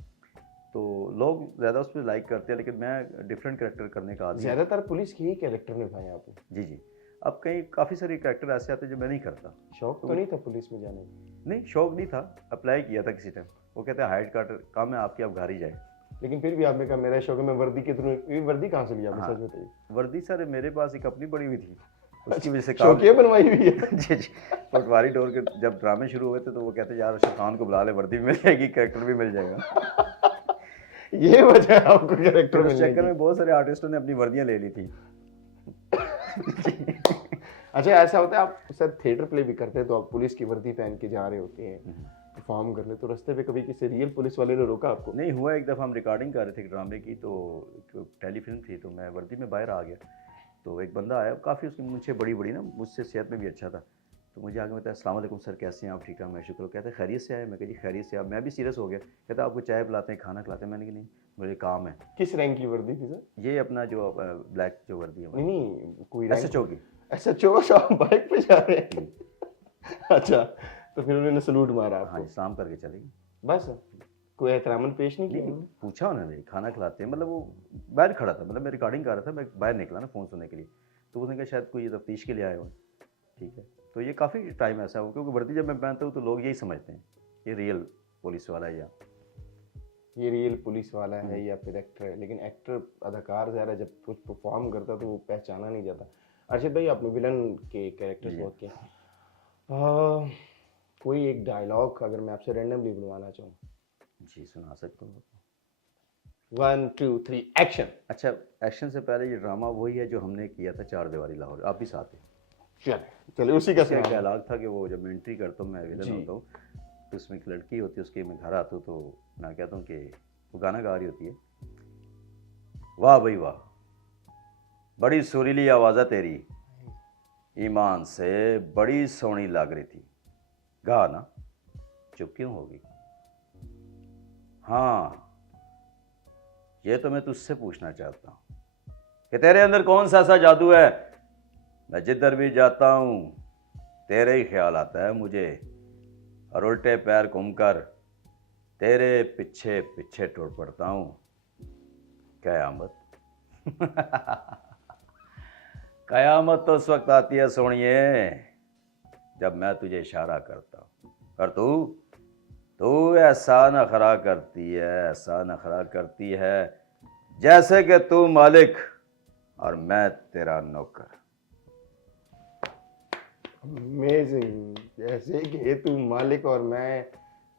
तो लोग ज़्यादा उस पर लाइक करते हैं, लेकिन मैं डिफरेंट करैक्टर करने का आदी हूँ। ज्यादातर पुलिस के ही कैरेक्टर निभाए आपने। जी जी। अब कई काफ़ी सारे करैक्टर ऐसे आते हैं जो मैं नहीं करता। शौक तो नहीं था पुलिस में जाने का? नहीं, शौक नहीं था, अप्लाई किया था किसी टाइम। वो कहते हैं हाइट कार्ड काम है आपकी, आप घर ही जाए। लेकिन फिर भी आपने कहा मेरा शौक है, मैं वर्दी के थ्रू। ये वर्दी कहाँ से लिया आपने, हाँ। सच बताइए। वर्दी सर मेरे पास एक अपनी पड़ी हुई थी, उसकी वजह से शौकिया बनवाई हुई है। जी जी। पटवारी डोर के जब ड्रामे शुरू हुए थे तो वो कहते यार शाहरुख खान को बुला ले, वर्दी भी मिल जाएगी, कैरेक्टर भी मिल जाएगा। ये वजह है आपको फिर कैरेक्टर उस मिलने चक्कर की। में बहुत सारे आर्टिस्टों ने अपनी वर्दियां ले ली थी। अच्छा, ऐसा होता है आप सर थिएटर प्ले भी करते हैं तो आप पुलिस की वर्दी पहन के जा रहे होते हैं परफॉर्म करने, तो रास्ते पे कभी किसी रियल पुलिस वाले ने रोका आपको? नहीं हुआ, एक दफ़ा हम रिकॉर्डिंग कर रहे थे ड्रामे की, तो एक टेलीफिल्म थी, तो मैं वर्दी में बाहर आ गया, तो एक बंदा आया, काफ़ी उसकी मुझसे बड़ी बड़ी ना, मुझसे सेहत में भी अच्छा था, तो मुझे आगे बताया अस्सलाम वालेकुम सर, कैसे हैं आप? ठीक है, मैं शुक्र। कहते हैं खैरियत से आए? मैं कहा जी खैरियत से। अब मैं भी सीरियस हो गया, कहता आपको चाय पिलाते हैं, खाना खिलाते हैं? मैंने कहा नहीं, मुझे काम है। किस रैंक की वर्दी थी सर? ये अपना जो ब्लैक जो वर्दी है नहीं नहीं, कोई SHO की। SHO आप बाइक पे जा रहे हैं? अच्छा, तो फिर उन्होंने सलूट मारा हाँ आपको? जी, सलाम करके चले गए। बस कोई एहतरामन पेश नहीं किया नहीं, उन्होंने? पूछा उन्होंने खाना खिलाते हैं, मतलब वो बाहर खड़ा था, मतलब मैं रिकॉर्डिंग कर रहा था, मैं बाहर निकला ना फ़ोन सुनने के लिए, तो उसने कहा शायद कोई तफ्तीश के लिए आए हो। ठीक है, तो ये काफ़ी टाइम ऐसा हो, क्योंकि वर्दी जब मैं पहनता हूँ तो लोग यही समझते हैं ये रियल पुलिस वाला है, या ये रियल पुलिस वाला है या फिर एक्टर है। लेकिन एक्टर अदाकार ज़रा जब कुछ परफॉर्म करता तो वो पहचाना नहीं जाता। अर्शद भाई, आपने विलन के कैरेक्टर्स बहुत किए। कोई एक डायलॉग अगर मैं आपसे रैंडमली बनवाना चाहूँ? जी सुना सकता हूँ। 1 2 3 एक्शन। अच्छा, एक्शन से पहले ये ड्रामा वही है जो हमने किया था चार दीवारी लाहौर, आप भी साथ हैं। चले चले उसी का उसका एक सुना। डायलॉग था कि वो जब मैं एंट्री करता हूँ, मैं विलन जी। होता हूँ, तो उसमें एक लड़की होती है, उसके मैं घर आता हूँ, तो मैं कहता हूँ कि वो गाना गा रही होती है, वाह भाई वाह, बड़ी सुरीली आवाज़ है तेरी, ईमान से बड़ी सोहनी लग रही थी, गा ना, चुप क्यों होगी? हाँ, ये तो मैं तुझसे पूछना चाहता हूँ कि तेरे अंदर कौन सा ऐसा जादू है, मैं जिधर भी जाता हूँ तेरे ही ख्याल आता है मुझे, और उल्टे पैर घूमकर तेरे पीछे पीछे टूट पड़ता हूँ। कयामत कयामत तो उस वक्त आती है सोनिए जब मैं तुझे इशारा करता हूँ, और तू ऐसा नखरा करती है, ऐसा नखरा करती है जैसे कि तू मालिक और मैं तेरा नौकर। अमेजिंग। जैसे कि तू मालिक और मैं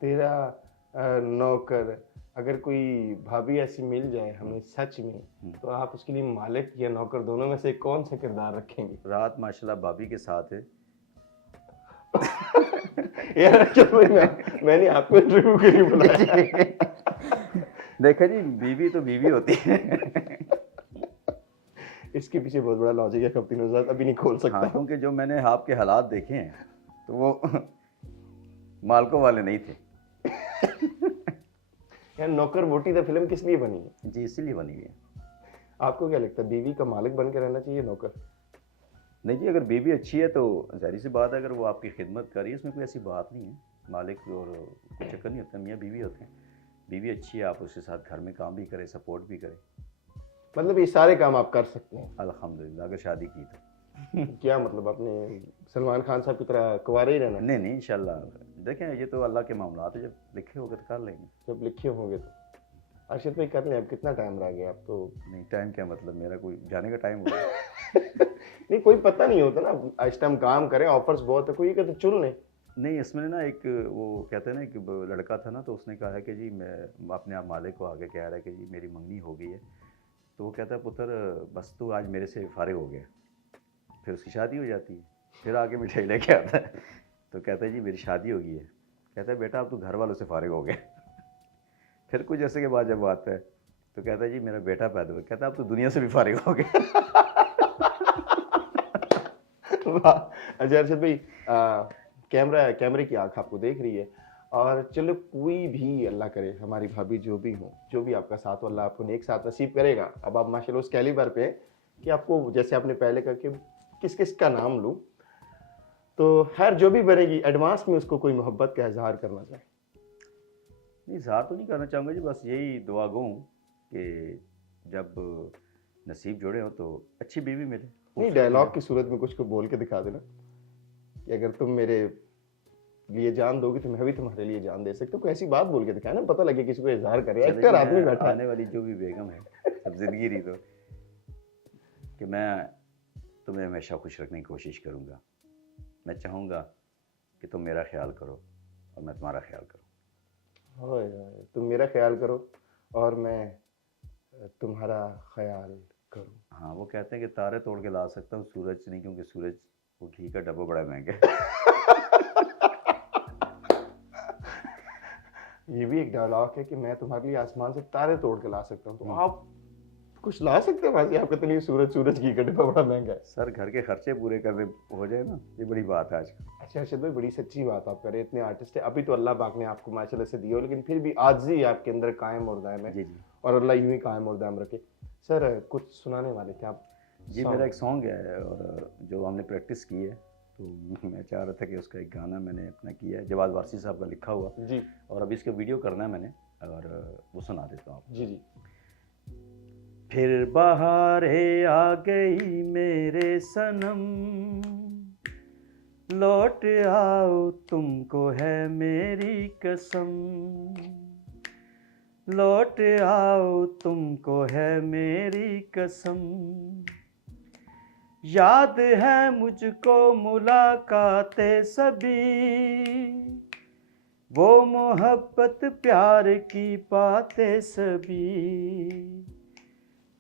तेरा नौकर। अगर कोई भाभी ऐसी मिल जाए हमें सच में, तो आप उसके लिए मालिक या नौकर दोनों में से कौन सा किरदार रखेंगे? रात माशाल्लाह भाभी के साथ है। यार चलो, मैंने आपको इंटरव्यू के लिए बुलाया। देखा जी, बीवी तो बीवी होती है। इसके पीछे बहुत बड़ा लॉजिक है कप्तान आजाद, अभी नहीं खोल सकता। हाँ, क्योंकि जो मैंने आपके हालात देखे हैं तो वो मालकों वाले नहीं थे। यार नौकर वोटी द फिल्म किस लिए बनी है? जी, इसीलिए बनी हुई है। आपको क्या लगता है, बीवी का मालिक बन के रहना चाहिए नौकर? नहीं जी, अगर बीवी अच्छी है तो जाहिर सी बात है, अगर वो आपकी खिदमत कर रही है, इसमें कोई ऐसी बात नहीं है। मालिक और कोई चक्कर नहीं होता, मियाँ बीवी होते हैं। बीवी अच्छी है, आप उसके साथ घर में काम भी करें, सपोर्ट भी करें। मतलब ये सारे काम आप कर सकते हैं? अल्हम्दुलिल्लाह, अगर शादी की तो। क्या मतलब अपने सलमान खान साहब की तरह कुंवारे ही रहना? नहीं नहीं, इंशाल्लाह। देखें, ये तो अल्लाह के मामलात है, जब लिखे होगा तो कर लेंगे। जब लिखे होंगे तो। अर्शद भाई कर लें, अब कितना टाइम रह गया? अब तो नहीं, टाइम क्या मतलब, मेरा कोई जाने का टाइम हो गया। नहीं, कोई पता नहीं होता ना, इस टाइम काम करें, ऑफर्स बहुत है, कोई ये कहते चुन ले। नहीं, इसमें ना एक वो कहते हैं ना, एक लड़का था ना, तो उसने कहा है कि जी मैं अपने आप मालिक को आगे कह रहा है कि जी मेरी मंगनी हो गई है, तो वो कहता है पुत्र बस तू आज मेरे से फारिग हो गया। फिर उसकी शादी हो जाती है, फिर आगे मिठाई लेके आता है, तो कहता है जी मेरी शादी हो गई है। कहता है बेटा अब तू घर वालों से फारिग हो गया। फिर कुछ ऐसे के बाद जब आता है तो कहता है जी मेरा बेटा पैदा हुआ। कहता है अब तो दुनिया से भी फारिग हो गया। अच्छा अर्शद भाई, कैमरे की आंख आपको देख रही है, और चलो कोई भी अल्लाह करे, हमारी भाभी जो भी हो, जो भी आपका साथ हो, अल्लाह आपको नेक साथ नसीब करेगा। अब आप माशाल्लाह उस कैलिबर पे हैं कि आपको, जैसे आपने पहले कहा कि किस किस का नाम लूँ, तो खैर जो भी बनेगी, एडवांस में उसको कोई मोहब्बत का इजहार करना चाहे। नहीं, इज़हार तो नहीं करना चाहूँगा जी, बस यही दुआ गो हूँ कि जब नसीब जुड़े हो तो अच्छी बीवी मिले। नहीं, डायलॉग की सूरत में कुछ को बोल के दिखा देना कि अगर तुम मेरे लिए जान दोगे तो मैं भी तुम्हारे लिए जान दे सकता हूँ। कोई ऐसी बात बोल के दिखाए ना, पता लगे किसी को इजहार करे। चले एक्टर जी, आदमी मैं बैठा है। आने वाली जो भी बेगम है, अब ज़िंदगी रही तो, कि मैं तुम्हें हमेशा खुश रखने की कोशिश करूँगा। मैं चाहूँगा कि तुम मेरा ख्याल करो और मैं तुम्हारा ख्याल करूँ। ओए ओए, तुम मेरा ख्याल करो और मैं तुम्हारा ख्याल करूँ। हाँ, वो कहते हैं कि तारे तोड़ के ला सकता हूँ, सूरज नहीं, क्योंकि सूरज वो घी का डब्बा बड़ा महंगा है। ये भी एक डायलॉग है कि मैं तुम्हारे लिए आसमान से तारे तोड़ के ला सकता हूँ, तो आप कुछ ला सकते हैं वहां से? आपका तो नहीं, सूरज घी का डिब्बा बड़ा महंगा है। सर, घर के खर्चे पूरे करने हो जाए ना, ये बड़ी बात है आजकल। अच्छा अर्शद भाई, बड़ी सच्ची बात आप करें, इतने आर्टिस्ट है, अभी तो अल्लाह पाक ने आपको माशाल्लाह से दिया हो, लेकिन फिर भी आजिज़ी आपके अंदर कायम और दायम है। जी जी और अल्लाह यूं ही कायम और दायम रखे। सर कुछ सुनाने वाले थे आप? जी, मेरा एक सॉन्ग है और जो हमने प्रैक्टिस की है, तो मैं चाह रहा था कि उसका एक गाना मैंने अपना किया है, जवाद वारसी साहब का लिखा हुआ, जी और अभी इसका वीडियो करना है मैंने, और वो सुना देता हूँ आपको। जी जी। फिर बहारें आ गई मेरे सनम, लौट आओ तुमको है मेरी कसम, लौट आओ तुमको है मेरी कसम, याद है मुझको मुलाकाते सभी, वो मोहब्बत प्यार की बातें सभी,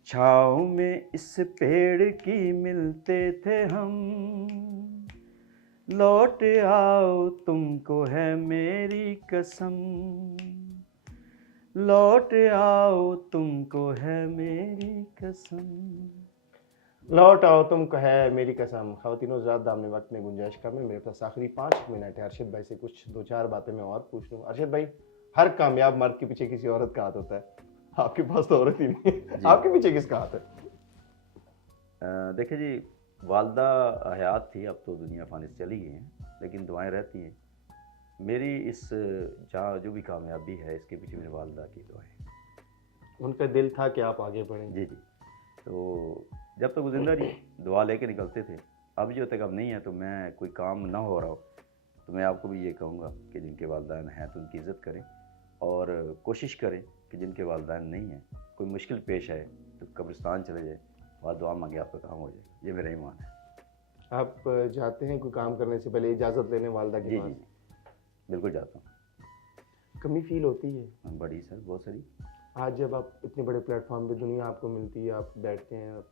छाँव में इस पेड़ की मिलते थे हम, लौट आओ तुमको है मेरी कसम, लौट आओ तुमको है मेरी कसम। लौट आओ तुमको है मेरी कसम। ख़वातीनो ज़्यादा आपने वक्त में गुंजाइश कम है, मेरे पास आखिरी 5 मिनट है। अरशद भाई से कुछ 2-4 बातें मैं और पूछ लूँ। अरशद भाई, हर कामयाब मर्द के पीछे किसी औरत का हाथ होता है, आपके पास तो औरत ही नहीं है, आपके पीछे किसका हाथ है? देखिए जी, वालदा हयात थी, अब तो दुनिया फानी से चली गई हैं, लेकिन दुआएं रहती हैं। मेरी इस जहाँ जो भी कामयाबी है, इसके पीछे मेरी वालदा की दुआएं। उनका दिल था कि आप आगे बढ़ें। जी जी, तो जब तक वो जिंदा रही दुआ लेके निकलते थे। अब जो तक अब नहीं है, तो मैं कोई काम ना हो रहा हो तो मैं आपको भी ये कहूँगा कि जिनके वालिदैन हैं तो उनकी इज़्ज़त करें, और कोशिश करें कि जिनके वालिदैन नहीं हैं, कोई मुश्किल पेश आए तो कब्रिस्तान चले जाए, वहाँ दुआ मांगे, आपका काम हो जाए। ये मेरा ईमान है। आप जाते हैं कोई काम करने से पहले इजाज़त लेने वालदा जी के जी पास? जी, बिल्कुल जाता हूँ। कमी फील होती है? बड़ी सर, बहुत सारी। आज जब आप इतने बड़े प्लेटफॉर्म पे दुनिया आपको मिलती है, आप बैठते हैं,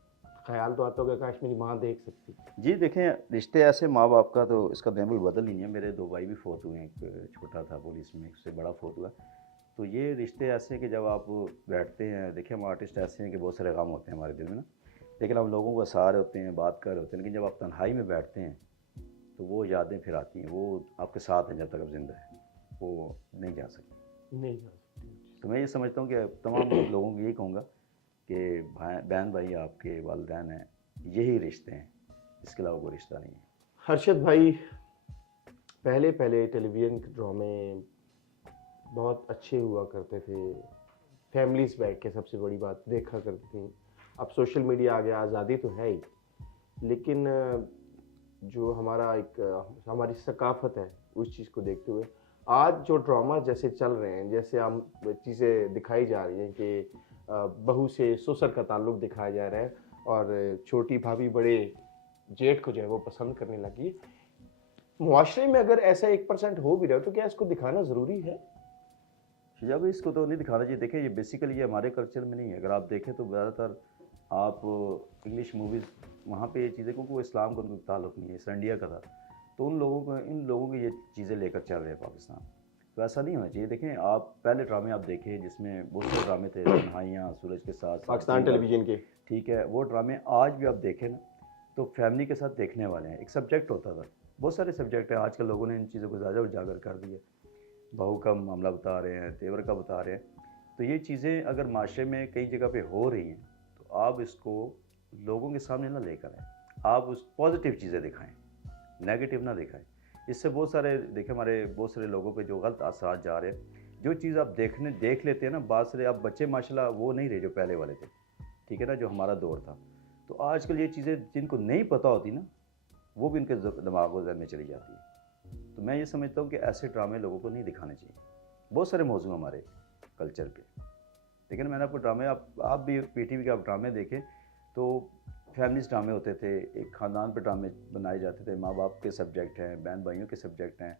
ख्याल तो आता होगा काश मेरी माँ देख सकती। जी देखें, रिश्ते ऐसे माँ बाप का तो इसका बिल्कुल बदल ही नहीं है। मेरे 2 भाई भी फोत हुए हैं, एक छोटा था पुलिस में, एक से बड़ा फोत हुआ। तो ये रिश्ते ऐसे हैं कि जब आप बैठते हैं, देखिए हम आर्टिस्ट ऐसे हैं कि बहुत सारे गम होते हैं हमारे दिल में ना, लेकिन हम लोगों को सहारे होते हैं, बात कर रहे होते हैं, लेकिन जब आप तन्हाई में बैठते हैं तो वो यादें फिर आती हैं, वो आपके साथ हैं जब तक आप जिंदा हैं, वो नहीं जा सकती। नहीं जा सकती। तो मैं ये समझता हूँ कि तमाम लोगों को यही कहूँगा कि बहन भाई आपके वालिदैन हैं, यही रिश्ते हैं, इसके अलावा कोई रिश्ता नहीं है। हर्षद भाई, पहले पहले टेलीविज़न के ड्रामे बहुत अच्छे हुआ करते थे, फैमिलीज बैठ के सबसे बड़ी बात देखा करती थी। अब सोशल मीडिया आ गया, आज़ादी तो है ही, लेकिन जो हमारा एक हमारी सकाफत है, उस चीज़ को देखते हुए आज जो ड्रामा जैसे चल रहे हैं, जैसे हम चीज़ें दिखाई जा रही हैं कि बहू से ससुर का ताल्लुक़ दिखाया जा रहा है और छोटी भाभी बड़े जेठ को जो है वो पसंद करने लगी। मुआशरे में अगर ऐसा 1% हो भी रहा है तो क्या इसको दिखाना ज़रूरी है? जब इसको तो नहीं दिखाना चाहिए। देखिए, ये बेसिकली ये हमारे कल्चर में नहीं है। अगर आप देखें तो ज़्यादातर आप इंग्लिश मूवीज़, वहाँ पे ये चीज़ें, क्योंकि वो इस्लाम का उनका ताल्लुक़ नहीं है, इस इंडिया का था, तो इन लोगों को ये चीज़ें लेकर चल रहे हैं पाकिस्तान। तो ऐसा नहीं होना चाहिए। देखें, आप पहले ड्रामे आप देखें जिसमें बहुत सारे ड्रामे थे, तन्हाइयाँ, सूरज के साथ, पाकिस्तान टेलीविज़न के, ठीक है, वो ड्रामे आज भी आप देखें ना तो फैमिली के साथ देखने वाले हैं। एक सब्जेक्ट होता था, बहुत सारे सब्जेक्ट हैं, आजकल लोगों ने इन चीज़ों को ज़्यादा उजागर कर दिया, बहू का मामला बता रहे हैं, तेवर का बता रहे हैं। तो ये चीज़ें अगर माशरे में कई जगह पे हो रही हैं तो आप इसको लोगों के सामने ना लेकर आएँ, आप उस पॉजिटिव चीज़ें दिखाएं, नेगेटिव ना दिखाएं। इससे बहुत सारे देखें हमारे बहुत सारे लोगों पे जो गलत असर जा रहे हैं। जो चीज़ आप देख लेते हैं ना, बात से आप बच्चे माशाल्लाह वो नहीं रहे जो पहले वाले थे, ठीक है ना, जो हमारा दौर था। तो आजकल ये चीज़ें जिनको नहीं पता होती ना, वो भी उनके दिमाग और जहन में चली जाती है। तो मैं ये समझता हूँ कि ऐसे ड्रामे लोगों को नहीं दिखाने चाहिए। बहुत सारे मौजू हमारे कल्चर पे, लेकिन मैंने आपको ड्रामे आप भी पीटीवी के आप ड्रामे देखें तो फैमिलीज ड्रामे होते थे, एक ख़ानदान पे ड्रामे बनाए जाते थे, माँ बाप के सब्जेक्ट हैं, बहन भाइयों के सब्जेक्ट हैं,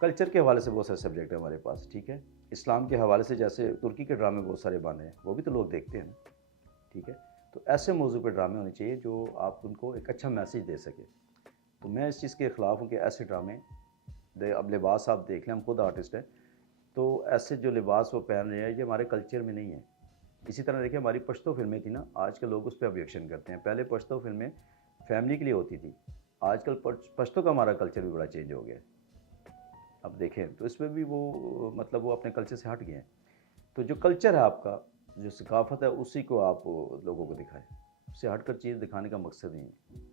कल्चर के हवाले से बहुत सारे सब्जेक्ट हैं हमारे पास, ठीक है। इस्लाम के हवाले से जैसे तुर्की के ड्रामे बहुत सारे बने हैं, वो भी तो लोग देखते हैं ना, ठीक है। तो ऐसे मौजू पे ड्रामे होने चाहिए जो आप उनको एक अच्छा मैसेज दे सके। तो मैं इस चीज़ के ख़िलाफ़ हूँ कि ऐसे ड्रामे अब लिबास आप देख लें, हम खुद आर्टिस्ट हैं, तो ऐसे जो लिबास वो पहन रहे हैं ये हमारे कल्चर में नहीं है। इसी तरह देखिए हमारी पश्तो फिल्में थी ना, आज के लोग उस पर ऑब्जेक्शन करते हैं। पहले पश्तो फिल्में फैमिली के लिए होती थी, आजकल पश्तो का हमारा कल्चर भी बड़ा चेंज हो गया है। अब देखें तो इसमें भी वो मतलब वो अपने कल्चर से हट गए हैं। तो जो कल्चर है आपका, जो सकाफत है, उसी को आप लोगों को दिखाएं, उससे हटकर चीज़ दिखाने का मकसद नहीं है।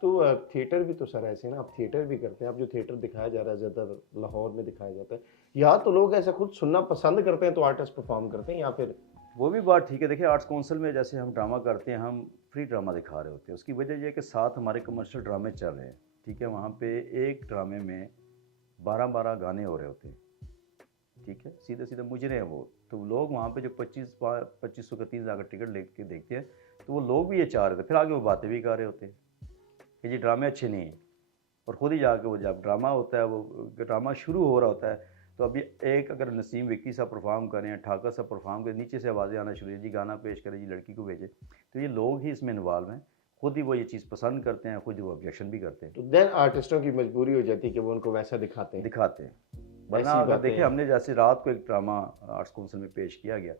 तो थिएटर भी तो सर ऐसे है ना, आप थिएटर भी करते हैं, आप जो थिएटर दिखाया जा रहा है ज़्यादातर लाहौर में दिखाया जाता है, यहाँ तो लोग ऐसे खुद सुनना पसंद करते हैं तो आर्टिस्ट परफॉर्म करते हैं, या फिर वो भी बात ठीक है। देखिए आर्ट्स काउंसिल में जैसे हम ड्रामा करते हैं, हम फ्री ड्रामा दिखा रहे होते हैं। उसकी वजह यह है कि साथ हमारे कमर्शियल ड्रामे चल रहे हैं, ठीक है। वहाँ पे एक ड्रामे में 12-12 गाने हो रहे होते हैं, ठीक है। सीधे सीधे मुजरे हैं वो। तो लोग वहाँ पे जो 2500 का 30,000 का टिकट लेके देखते हैं, तो वो लोग भी ये चाह रहे थे, फिर आगे वो बातें भी कर रहे होते हैं कि ये ड्रामे अच्छे नहीं हैं। और ख़ुद ही जाके वो जब ड्रामा होता है, वो ड्रामा शुरू हो रहा होता है, तो अभी एक अगर नसीम विक्की सा परफॉर्म करें, ठाकर सा परफॉर्म करें, नीचे से आवाज़ें आना शुरू है, जी गाना पेश करें, जी लड़की को भेजें। तो ये लोग ही इसमें इन्वॉल्व हैं, खुद ही वो ये चीज़ पसंद करते हैं, खुद ही वो ऑब्जेक्शन भी करते हैं। तो देन आर्टिस्टों की मजबूरी हो जाती है कि वो उनको वैसा दिखाते हैं। वरना ऐसी अगर बातें देखिए हमने जैसे रात को एक ड्रामा आर्ट्स काउंसिल में पेश किया गया,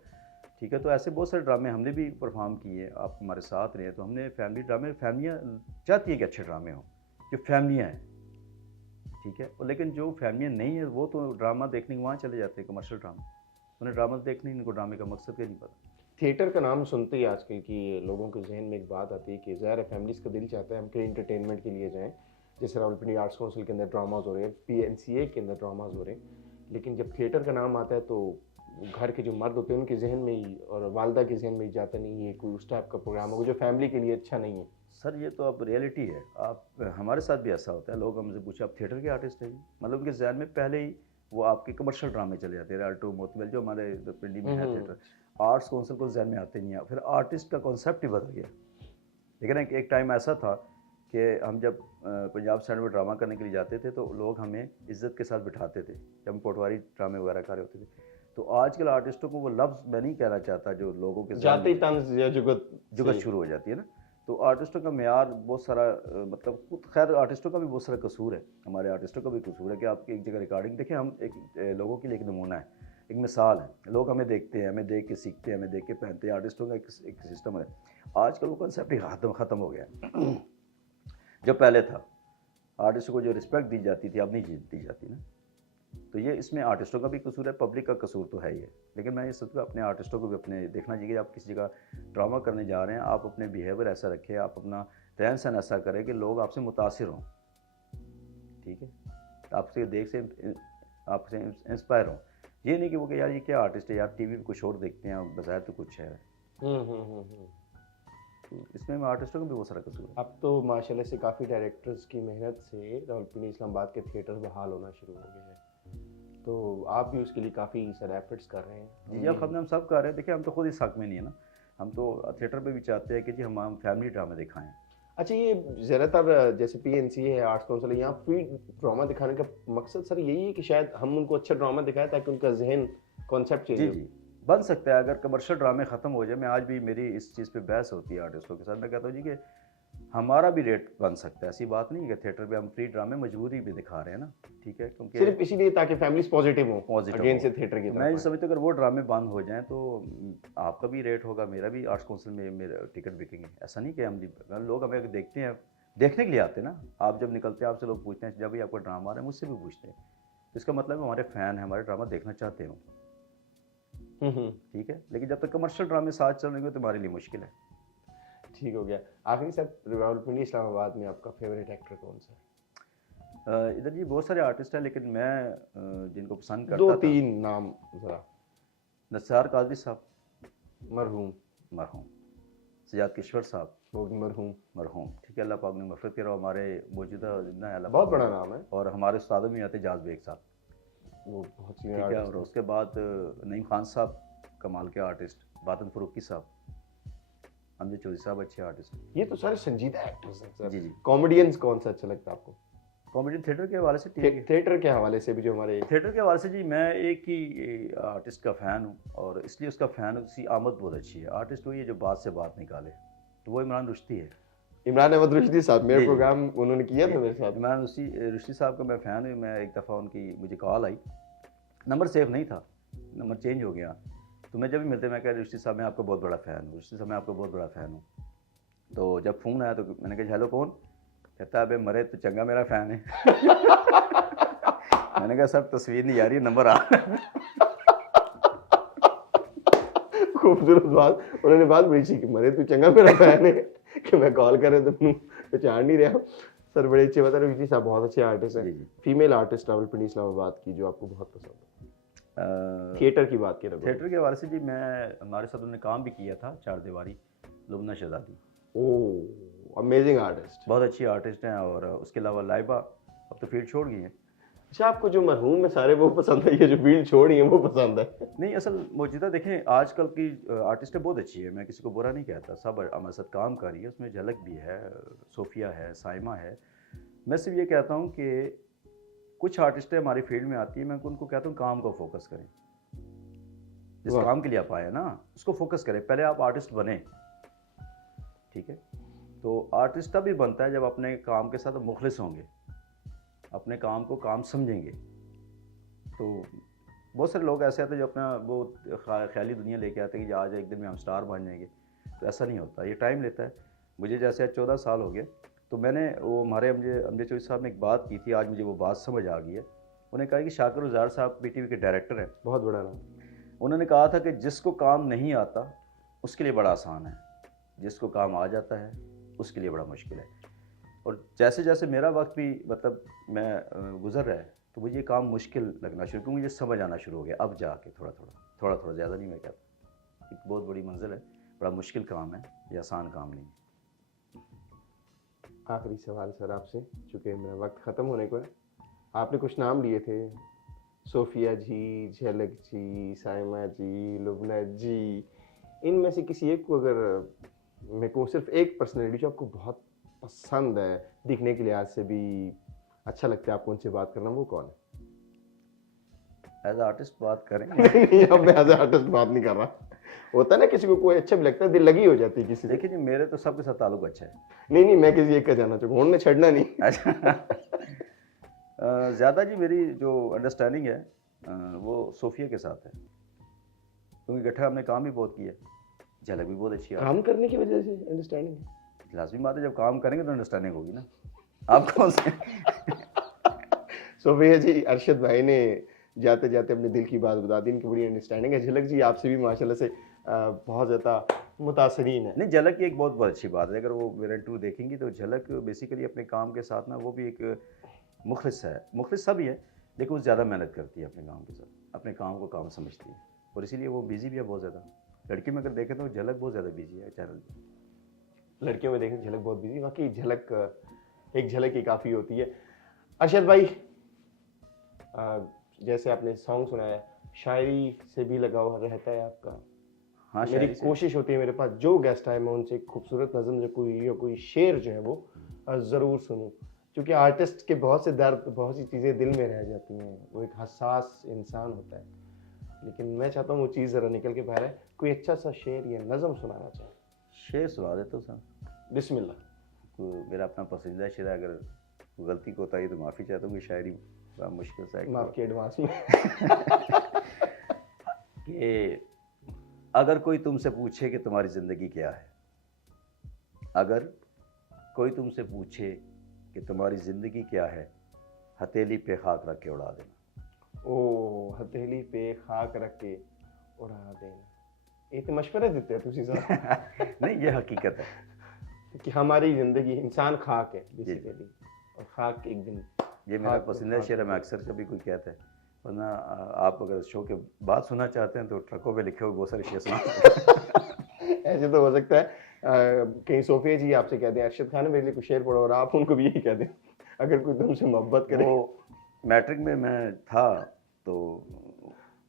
ठीक है। तो ऐसे बहुत सारे ड्रामे हमने भी परफॉर्म किए, आप हमारे साथ रहे। तो हमने फैमिली ड्रामे, फैमिलियाँ चाहती हैं कि अच्छे ड्रामे हों, जो फैमिलियाँ हैं, ठीक है। और लेकिन जो फैमिलियाँ नहीं है वो तो ड्रामा देखने के वहाँ चले जाते हैं, कमर्शियल ड्रामा। उन्हें ड्रामा देखने, इनको ड्रामे का मकसद का नहीं पता। थिएटर का नाम सुनते ही आजकल की लोगों के जहन में एक बात आती है कि ज़ाहिर फैमिलीज़ का दिल चाहता है हम कहीं इंटरटेनमेंट के लिए जाएं, जैसे रावलपिंडी आर्ट्स काउंसिल के अंदर ड्रामाज हो रहे हैं, पीएनसीए के अंदर ड्रामाज हो रहे हैं। लेकिन जब थिएटर का नाम आता है तो घर के जो मर्द होते हैं उनके जहन में ही और वालदा के जहन में ही जाता नहीं है कोई उस टाइप का प्रोग्राम हो जो फैमिली के लिए अच्छा नहीं है। सर ये तो अब रियलिटी है। आप हमारे साथ भी ऐसा होता है, लोग हमसे पूछे आप थिएटर के आर्टिस्ट हैं, मतलब उनके जहन में पहले ही वो आपके कमर्शियल ड्रामे चले जाते हैं। अल्टो मोतवेल जो हमारे पिंडी में है थिएटर, आर्ट्स काउंसिल को जहन में आते नहीं है, फिर आर्टिस्ट का कॉन्सेप्ट ही बदल गया। लेकिन एक टाइम ऐसा था कि हम जब पंजाब साइड में ड्रामा करने के लिए जाते थे तो लोग हमें इज्जत के साथ बिठाते थे जब हम पटवारी ड्रामे वगैरह कर रहे होते थे। तो आजकल आर्टिस्टों को वो लफ्ज़ मैं नहीं कहना चाहता जो लोगों के जाते ही तंज या जुगत शुरू हो जाती है ना। तो आर्टिस्टों का मेयार बहुत सारा मतलब खुद खैर आर्टिस्टों का भी बहुत सारा कसूर है, हमारे आर्टिस्टों का भी कसूर है कि आपकी एक जगह रिकॉर्डिंग देखें। हम एक लोगों के लिए एक नमूना है, एक मिसाल है। लोग हमें देखते हैं, हमें देख के सीखते हैं, हमें देख के पहनते हैं। आर्टिस्टों का एक सिस्टम है। आजकल वो कंसेप्ट ही ख़त्म हो गया। जो पहले था आर्टिस्टों को जो रिस्पेक्ट दी जाती थी अब नहीं दी जाती ना। तो ये इसमें आर्टिस्टों का भी कसूर है, पब्लिक का कसूर तो है ही है। लेकिन मैं ये सोचूंगा अपने आर्टिस्टों को भी अपने देखना चाहिए। आप किसी जगह ड्रामा करने जा रहे हैं, आप अपने बिहेवियर ऐसा रखें, आप अपना रहन सहन ऐसा करें कि लोग आपसे मुतासिर हों, ठीक है। आपसे देख से आपसे इंस्पायर हों। ये नहीं कि वो कि यार ये क्या आर्टिस्ट है यार, टीवी पे कुछ और देखते हैं, बजाय तो कुछ है। तो इसमें आर्टिस्टों का भी बहुत सारा कसूर है। अब तो माशाल्लाह से काफ़ी डायरेक्टर्स की मेहनत से रावलपिंडी इस्लामाबाद के थिएटर बहाल होना शुरू हो गए हैं, तो आप भी उसके लिए काफ़ी सारे एफर्ट्स कर रहे हैं। जी अब हम सब कर रहे हैं। देखिए हम तो खुद इस हक में नहीं है ना, हम तो थिएटर पे भी चाहते हैं कि जी हम फैमिली ड्रामे दिखाएं। अच्छा, ये ज़्यादातर जैसे पीएनसीए है, आर्ट्स काउंसिल है, यहाँ फ्री ड्रामा दिखाने का मकसद सर यही है कि शायद हम उनको अच्छा ड्रामा दिखाएं ताकि उनका जहन कॉन्सेप्ट चेंज हो। जी बन सकता है अगर कमर्शियल ड्रामे ख़त्म हो जाए। मैं आज भी मेरी इस चीज़ पे बहस होती है आर्टिस्टों के साथ। मैं कहता हूँ जी कि हमारा भी रेट बन सकता है। ऐसी बात नहीं है कि थिएटर पे हम फ्री ड्रामे मजबूरी भी दिखा रहे हैं ना, ठीक है, क्योंकि सिर्फ इसीलिए ताकि फैमिलीज पॉजिटिव हो अगेन से थिएटर की तरफ। मैं ये समझता हूँ अगर वो ड्रामे बंद हो जाएं तो आपका भी रेट होगा, मेरा भी आर्ट्स काउंसिल में मेरा टिकट बिकेंगे। ऐसा नहीं कि हम लोग हमें देखते हैं, देखने के लिए आते हैं ना। आप जब निकलते हैं आपसे लोग पूछते हैं जब भी आपका ड्रामा आ रहा है, मुझसे भी पूछते हैं। तो इसका मतलब हमारे फ़ैन हैं, हमारे ड्रामा देखना चाहते हो, ठीक है। लेकिन जब तक कमर्शियल ड्रामे साथ चल रहे तो हमारे लिए मुश्किल है। ठीक हो गया। आखिरी साहब, रावलपिंडी इस्लामाबाद में आपका फेवरेट एक्टर कौन सा है? इधर जी बहुत सारे आर्टिस्ट हैं, लेकिन मैं जिनको पसंद दो करता था, तीन नाम जरा। नस्सार कादरी साहब मरहूम। मरहूम, सजाद किश्वर साहब वो भी मरहूम। मरहूम, ठीक है, अल्लाह पाक ने मफ़रत करो, हमारे मौजूदा जिंदा है अल्लाह बहुत पाक बड़ा ने। नाम है। और हमारे उस्तादों में आते जाज बेग साहब, वो बहुत ठीक सीनियर है। आर्टिस्ट और उसके बाद नईम खान साहब कमाल के आर्टिस्ट, बातन फरूकी साहब, अमजद चौधरी साहब अच्छे आर्टिस्ट हैं। ये तो सारे संजीदा एक्टर्स हैं सर। जी जी। कॉमेडियंस कौन सा अच्छा लगता है आपको? कॉमेडी थिएटर के हवाले से ठीक है। थिएटर के हवाले से भी जो हमारे थिएटर के हवाले से जी मैं एक ही आर्टिस्ट का फ़ैन हूँ, और इसलिए उसका फ़ैन हूँ, उसकी आमद बहुत अच्छी है। आर्टिस्ट वही है जो बात से बात निकाले, तो वो इमरान रुश्दी है। इमरान अहमद रुश्दी साहब, मेरे जी, जी। प्रोग्राम उन्होंने किया था मेरे साथ। इमरान रुश्दी साहब का मैं फ़ैन हूँ। मैं एक दफ़ा उनकी मुझे कॉल आई, नंबर सेव नहीं था, नंबर चेंज हो गया, तो मैं जब भी मिलते मैं कह रुश्दी साहब मैं आपका बहुत बड़ा फ़ैन हूँ, रुश्दी साहब मैं आपका बहुत बड़ा फ़ैन हूँ। तो जब फ़ोन आया तो मैंने कहा हेलो कौन? कहता है अबे मरे तो चंगा मेरा फ़ैन है। मैंने कहा सर तस्वीर नहीं आ रही, नंबर आ। खूबसूरत बात उन्होंने बात बड़ी सी कि मरे तू चंगा मेरा फैन है कि मैं कॉल कर रहे तो पहचान नहीं रहा। सर बड़े अच्छे बता रहे, रुश्दी साहब बहुत अच्छे आर्टिस्ट हैं। जी जी। फीमेल आर्टिस्ट रावलपिंडी इस्लामाबाद की जो आपको बहुत पसंद है? थिएटर की बात करें। थिएटर के हवाले से जी मैं, हमारे साथ उन्होंने काम भी किया था, चार दीवारी, लुबना शहजादी, ओह अमेजिंग आर्टिस्ट। बहुत अच्छी आर्टिस्ट हैं। और उसके अलावा लाइबा अब तो फील्ड छोड़ गई हैं। अच्छा, आपको जो मरहूम में सारे वो पसंद है, ये जो फील्ड छोड़ी है वो पसंद है? नहीं, असल मौजूदा देखें आजकल की आर्टिस्टें बहुत अच्छी है, मैं किसी को बुरा नहीं कहता, सब हमारे साथ काम कर रही है, उसमें झलक भी है, सोफिया है, साइमा है। मैं सिर्फ ये कहता हूँ कि कुछ आर्टिस्टें हमारी फील्ड में आती है, मैं उनको कहता हूँ काम को फोकस करें, जिस वाह। काम के लिए आप आए ना उसको फोकस करें। पहले आप आर्टिस्ट बने, ठीक है, तो आर्टिस्ट तभी बनता है जब अपने काम के साथ मुखलिस होंगे, अपने काम को काम समझेंगे। तो बहुत सारे लोग ऐसे आते हैं जो अपना वो ख्याली दुनिया लेके आते हैं कि आज एक दिन में हम स्टार बन जाएंगे, तो ऐसा नहीं होता, ये टाइम लेता है। मुझे जैसे 14 साल हो गए, तो मैंने वो हमारे अमजद चौधरी साहब ने एक बात की थी, आज मुझे वो बात समझ आ गई है। उन्होंने कहा कि शाकिर उज़ार साहब पीटीवी के डायरेक्टर हैं, बहुत बड़ा नाम। उन्होंने कहा था कि जिसको काम नहीं आता उसके लिए बड़ा आसान है, जिसको काम आ जाता है उसके लिए बड़ा मुश्किल है। और जैसे जैसे मेरा वक्त भी मतलब मैं गुजर रहा है, तो मुझे ये काम मुश्किल लगना शुरू, क्योंकि मुझे समझ आना शुरू हो गया अब जाके, थोड़ा थोड़ा, ज़्यादा नहीं मैं कहता। एक बहुत बड़ी मंजिल है, बड़ा मुश्किल काम है, ये आसान काम नहीं है। आखिरी सवाल सर आपसे, चूँकि मेरा वक्त ख़त्म होने को है। आपने कुछ नाम लिए थे, सोफिया जी, झलक जी, साइमा जी, लुबना जी, इनमें से किसी एक को अगर मेरे को सिर्फ एक पर्सनैलिटी जो आपको बहुत पसंद है, दिखने के लिहाज से भी अच्छा लगता है आपको उनसे बात करना, वो कौन है? एज आर्टिस्ट बात करेंगे। नहीं, अब मैं एज आर्टिस्ट बात नहीं कर रहा। होता है ना किसी को कोई अच्छा भी लगता है, दिल लगी हो जाती है किसी से। देखिए जी मेरे तो सबके साथ ताल्लुक अच्छा है। नहीं, मैं किसी एक का जाना चाहूँगा, उनमें छड़ना नहीं। अच्छा। ज़्यादा जी मेरी जो अंडरस्टैंडिंग है वो सोफिया के साथ है, क्योंकि इकट्ठा हमने काम भी बहुत किया, झलक भी बहुत अच्छी है। काम करने की वजह से अंडरस्टैंडिंग है? लाजमी बात है, जब काम करेंगे तो अंडरस्टैंडिंग होगी ना। आप कौन से? सोफिया जी, अरशद भाई ने जाते जाते अपने दिल की बात बता दी, इनकी बड़ी अंडरस्टैंडिंग है। झलक जी आपसे भी माशाल्लाह से बहुत ज़्यादा मुतासरीन है। नहीं, झलक की एक बहुत अच्छी बात है, अगर वो मेरा इंटरव्यू देखेंगी तो झलक बेसिकली अपने काम के साथ ना वो भी एक मुखलिस है, मुखलिस सभी है, लेकिन वो ज़्यादा मेहनत करती है अपने काम के साथ, अपने काम को काम समझती है, और इसीलिए वो बिजी भी है बहुत ज़्यादा। लड़की में अगर देखें तो झलक बहुत ज़्यादा बिजी है चैनल पर। लड़कियों में देखें झलक बहुत बिजी, बाकी झलक एक झलक ही काफ़ी होती है। अरशद भाई, जैसे आपने सॉन्ग सुनाया, शायरी से भी लगाव रहता है आपका? हाँ, मेरी कोशिश होती है मेरे पास जो गेस्ट आए मैं उनसे खूबसूरत नज़म या कोई शेर जो है वो ज़रूर सुनूं, क्योंकि आर्टिस्ट के बहुत से दर्द, बहुत सी चीज़ें दिल में रह जाती हैं, वो एक हसास इंसान होता है, लेकिन मैं चाहता हूँ वो चीज़ ज़रा निकल के बाहर है। कोई अच्छा सा शेर या नज़म सुनाना चाहे? शेर सुना देता हूँ सर। बिस्मिल्लाह। तो मेरा अपना पसंदीदा शेर है, अगर गलती को होता है तो माफ़ी चाहता हूँ कि शायरी बड़ा मुश्किल सा है। माफ़ की एडवांस में। कि अगर कोई तुमसे पूछे कि तुम्हारी ज़िंदगी क्या है, अगर कोई तुमसे पूछे कि तुम्हारी ज़िंदगी क्या है, हथेली पे खाक रख के उड़ा देना। ओ, हथेली पे खाक रख के उड़ा देना। ये तो मशवरे देते हैं तुसी साहब। नहीं, ये हकीकत है। कि हमारी ज़िंदगी इंसान खाक है जी। बेसिकली, और खाक एक दिन ये मेरा खाक तो पसंदीदा खाक शेर है, हो मैं जाएगी। अक्सर कभी कोई कहता है, वरना आप अगर शो के बाद सुनना चाहते हैं तो ट्रकों पे लिखे हुए बहुत सारे शेर सुना सकते हैं। ऐसे तो हो सकता है कहीं सोफिया जी आपसे कहते हैं अरशद खान मेरे लिए कुछ शेर पढ़ो, और आप उनको भी यही कहते हैं अगर कोई तुमसे मोहब्बत करे। वो मैट्रिक में मैं था, तो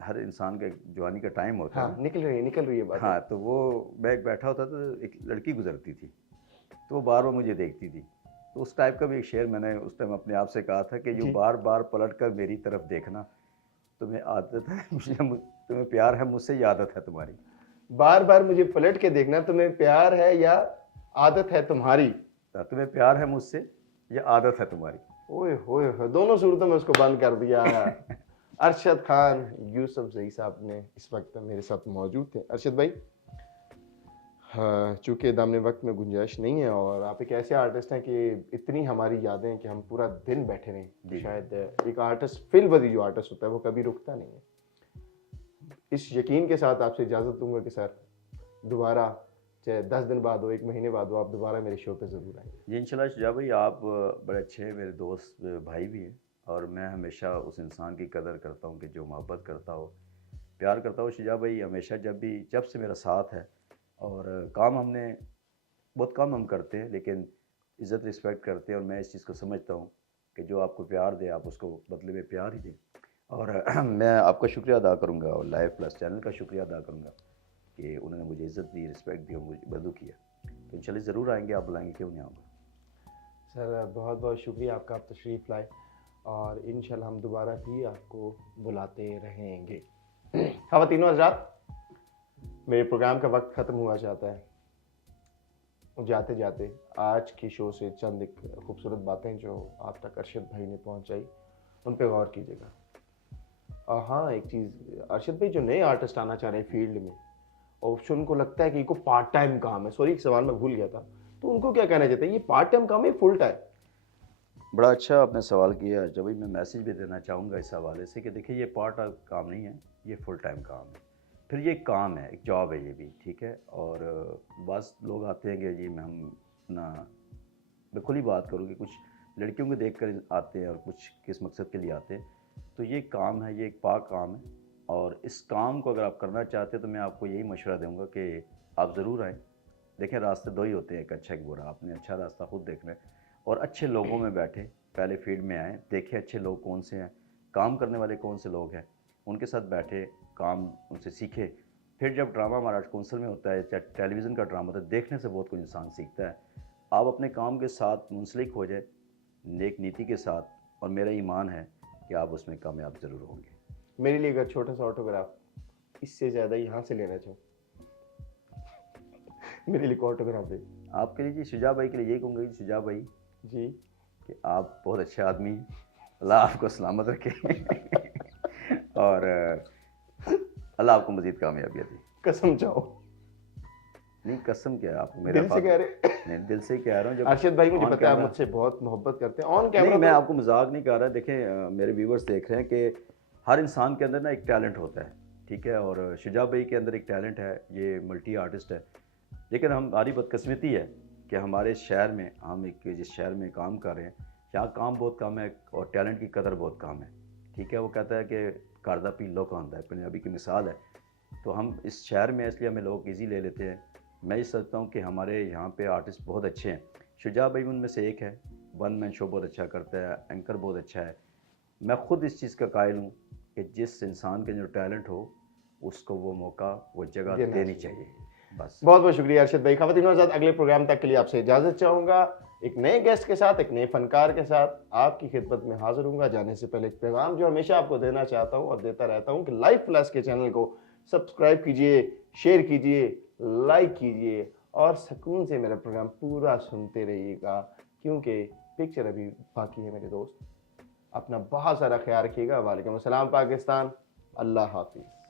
हर इंसान का एक जवानी का टाइम होता है हाँ, ना। निकल रही है बात। हाँ, तो वो मैं एक बैठा होता तो एक लड़की गुजरती थी, तो वो बार बार मुझे देखती थी, तो उस टाइप का भी एक शेर मैंने उस टाइम अपने आप से कहा था कि जो जी। बार बार पलट कर मेरी तरफ देखना, तुम्हें आदत है तुम्हें प्यार है मुझसे, ये आदत है तुम्हारी। बार बार मुझे पलट के देखना, तुम्हें प्यार है या आदत है तुम्हारी। तुम्हें प्यार है मुझसे, ये आदत है तुम्हारी। ओए होए होए, दोनों सूरतों में उसको बंद कर दिया। अरशद खान यूसुफ जई साहब ने इस वक्त मेरे साथ मौजूद थे। अरशद भाई, हाँ, चूंकि दामने वक्त में गुंजाइश नहीं है और आप एक ऐसे आर्टिस्ट हैं कि इतनी हमारी यादें हैं कि हम पूरा दिन बैठे रहें, जी। शायद एक आर्टिस्ट फिलवदी जो आर्टिस्ट होता है वो कभी रुकता नहीं है। इस यकीन के साथ आपसे इजाज़त दूंगा कि सर दोबारा, चाहे 10 दिन बाद हो, 1 महीने बाद हो, आप दोबारा मेरे शो पे ज़रूर आएंगे। जी इंशाल्लाह शुजा भाई, आप बड़े अच्छे मेरे दोस्त भाई भी हैं, और मैं हमेशा उस इंसान की कदर करता हूँ कि जो मोहब्बत करता हो, प्यार करता हो। शुजा भाई हमेशा जब से मेरा साथ है, और काम हमने बहुत कम हम करते हैं, लेकिन इज़्ज़त रिस्पेक्ट करते हैं, और मैं इस चीज़ को समझता हूँ कि जो आपको प्यार दे आप उसको बदले में प्यार ही दें। और मैं आपका शुक्रिया अदा करूँगा, और लाइव प्लस चैनल का शुक्रिया अदा करूँगा कि उन्होंने मुझे इज़्ज़त दी, रिस्पेक्ट दी और मुझे मदद किया। तो इंशाल्लाह ज़रूर आएंगे, आप बुलाएंगे, क्यों नहीं आऊँगा। सर बहुत बहुत शुक्रिया आपका, आप तशरीफ़ लाए, और इंशाल्लाह हम दोबारा भी आपको बुलाते रहेंगे। ख़वातीन और हज़रात, मेरे प्रोग्राम का वक्त ख़त्म हुआ चाहता है। जाते जाते आज की शो से चंद एक खूबसूरत बातें जो आप तक अरशद भाई ने पहुंचाई, उन पे गौर कीजिएगा। और हाँ, एक चीज़, अरशद भाई जो नए आर्टिस्ट आना चाह रहे हैं फील्ड में, और जो उनको लगता है कि इनको पार्ट टाइम काम है, सॉरी एक सवाल मैं भूल गया था, तो उनको क्या कहना चाहते हैं, ये पार्ट टाइम काम है फुल टाइम? बड़ा अच्छा आपने सवाल किया। जब भी मैं मैसेज भी देना चाहूँगा इस हवाले से कि देखिए, ये पार्ट टाइम काम नहीं है, ये फुल टाइम काम है। फिर ये एक काम है, एक जॉब है ये भी, ठीक है। और बस लोग आते हैं कि जी मैं खुली बात करूँ कि कुछ लड़कियों को देख कर आते हैं और कुछ किस मकसद के लिए आते हैं। तो ये काम है, ये एक पाक काम है, और इस काम को अगर आप करना चाहते हैं तो मैं आपको यही मशवरा दूँगा कि आप ज़रूर आएँ। देखें, रास्ते दो ही होते हैं, एक अच्छा एक बुरा। आपने अच्छा रास्ता खुद देखना है, और अच्छे लोगों में बैठे, पहले फील्ड में आएँ, देखें अच्छे लोग कौन से हैं, काम करने वाले कौन से लोग हैं, उनके साथ बैठे, काम उनसे सीखे। फिर जब ड्रामा हमारा कौंसल में होता है, चाहे टेलीविज़न का ड्रामा होता है, देखने से बहुत कुछ इंसान सीखता है। आप अपने काम के साथ मुंसलिक हो जाए, नेक नीति के साथ, और मेरा ईमान है कि आप उसमें कामयाब ज़रूर होंगे। मेरे लिए अगर छोटा सा ऑटोग्राफ इससे ज़्यादा यहाँ से लेना चाहूँ, मेरे लिए ऑटोग्राफ दे। आपके लिए जी, शुजा भाई के लिए यही कहूँगा जी, शुजा भाई जी, कि आप बहुत अच्छे आदमी हैं, अल्लाह आपको सलामत रखे और अल्लाह आपको मज़ीद कामयाबियाँ दे। कसम चाहो। नहीं, कसम क्या है, आपको मेरा दिल से कह रहे। नहीं, दिल से कह रहा हूँ। जब अरशद भाई, मुझे ऑन पता है आप कैमरा, मुझसे बहुत मोहब्बत करते हैं, ऑन नहीं कैमरा मैं तो आपको मजाक नहीं कर रहा। देखें, मेरे व्यूवर्स देख रहे हैं कि हर इंसान के अंदर ना एक टैलेंट होता है, ठीक है। और शुजा भाई के अंदर एक टैलेंट है, ये मल्टी आर्टिस्ट है। लेकिन हमारी बदकिस्मती है कि हमारे शहर में, हम एक जिस शहर में काम कर रहे हैं, यहाँ काम बहुत कम है और टैलेंट की कदर बहुत कम है, ठीक है। वो कहता है कि कारदा पी लो का होता है, पंजाबी की मिसाल है। तो हम इस शहर में, इसलिए हमें लोग ईजी ले लेते हैं। मैं ये सोचता हूँ कि हमारे यहाँ पे आर्टिस्ट बहुत अच्छे हैं। शुजा भाई उनमें से एक है, वन मैन शो बहुत अच्छा करता है, एंकर बहुत अच्छा है। मैं खुद इस चीज़ का कायल हूँ कि जिस इंसान के जो टैलेंट हो, उसको वो मौका, वो जगह देना देनी चाहिए। बस बहुत बहुत शुक्रिया अरशद भाई। ख़वातीन और हज़रात, अगले प्रोग्राम तक के लिए आपसे इजाज़त चाहूँगा, एक नए गेस्ट के साथ, एक नए फनकार के साथ आपकी खिदमत में हाजिर हूँगा। जाने से पहले एक पैगाम जो हमेशा आपको देना चाहता हूँ और देता रहता हूँ कि लाइव प्लस के चैनल को सब्सक्राइब कीजिए, शेयर कीजिए, लाइक कीजिए, और सुकून से मेरा प्रोग्राम पूरा सुनते रहिएगा, क्योंकि पिक्चर अभी बाकी है मेरे दोस्त। अपना बहुत सारा ख्याल रखिएगा। वालेकुम अस्सलाम पाकिस्तान, अल्लाह हाफिज़।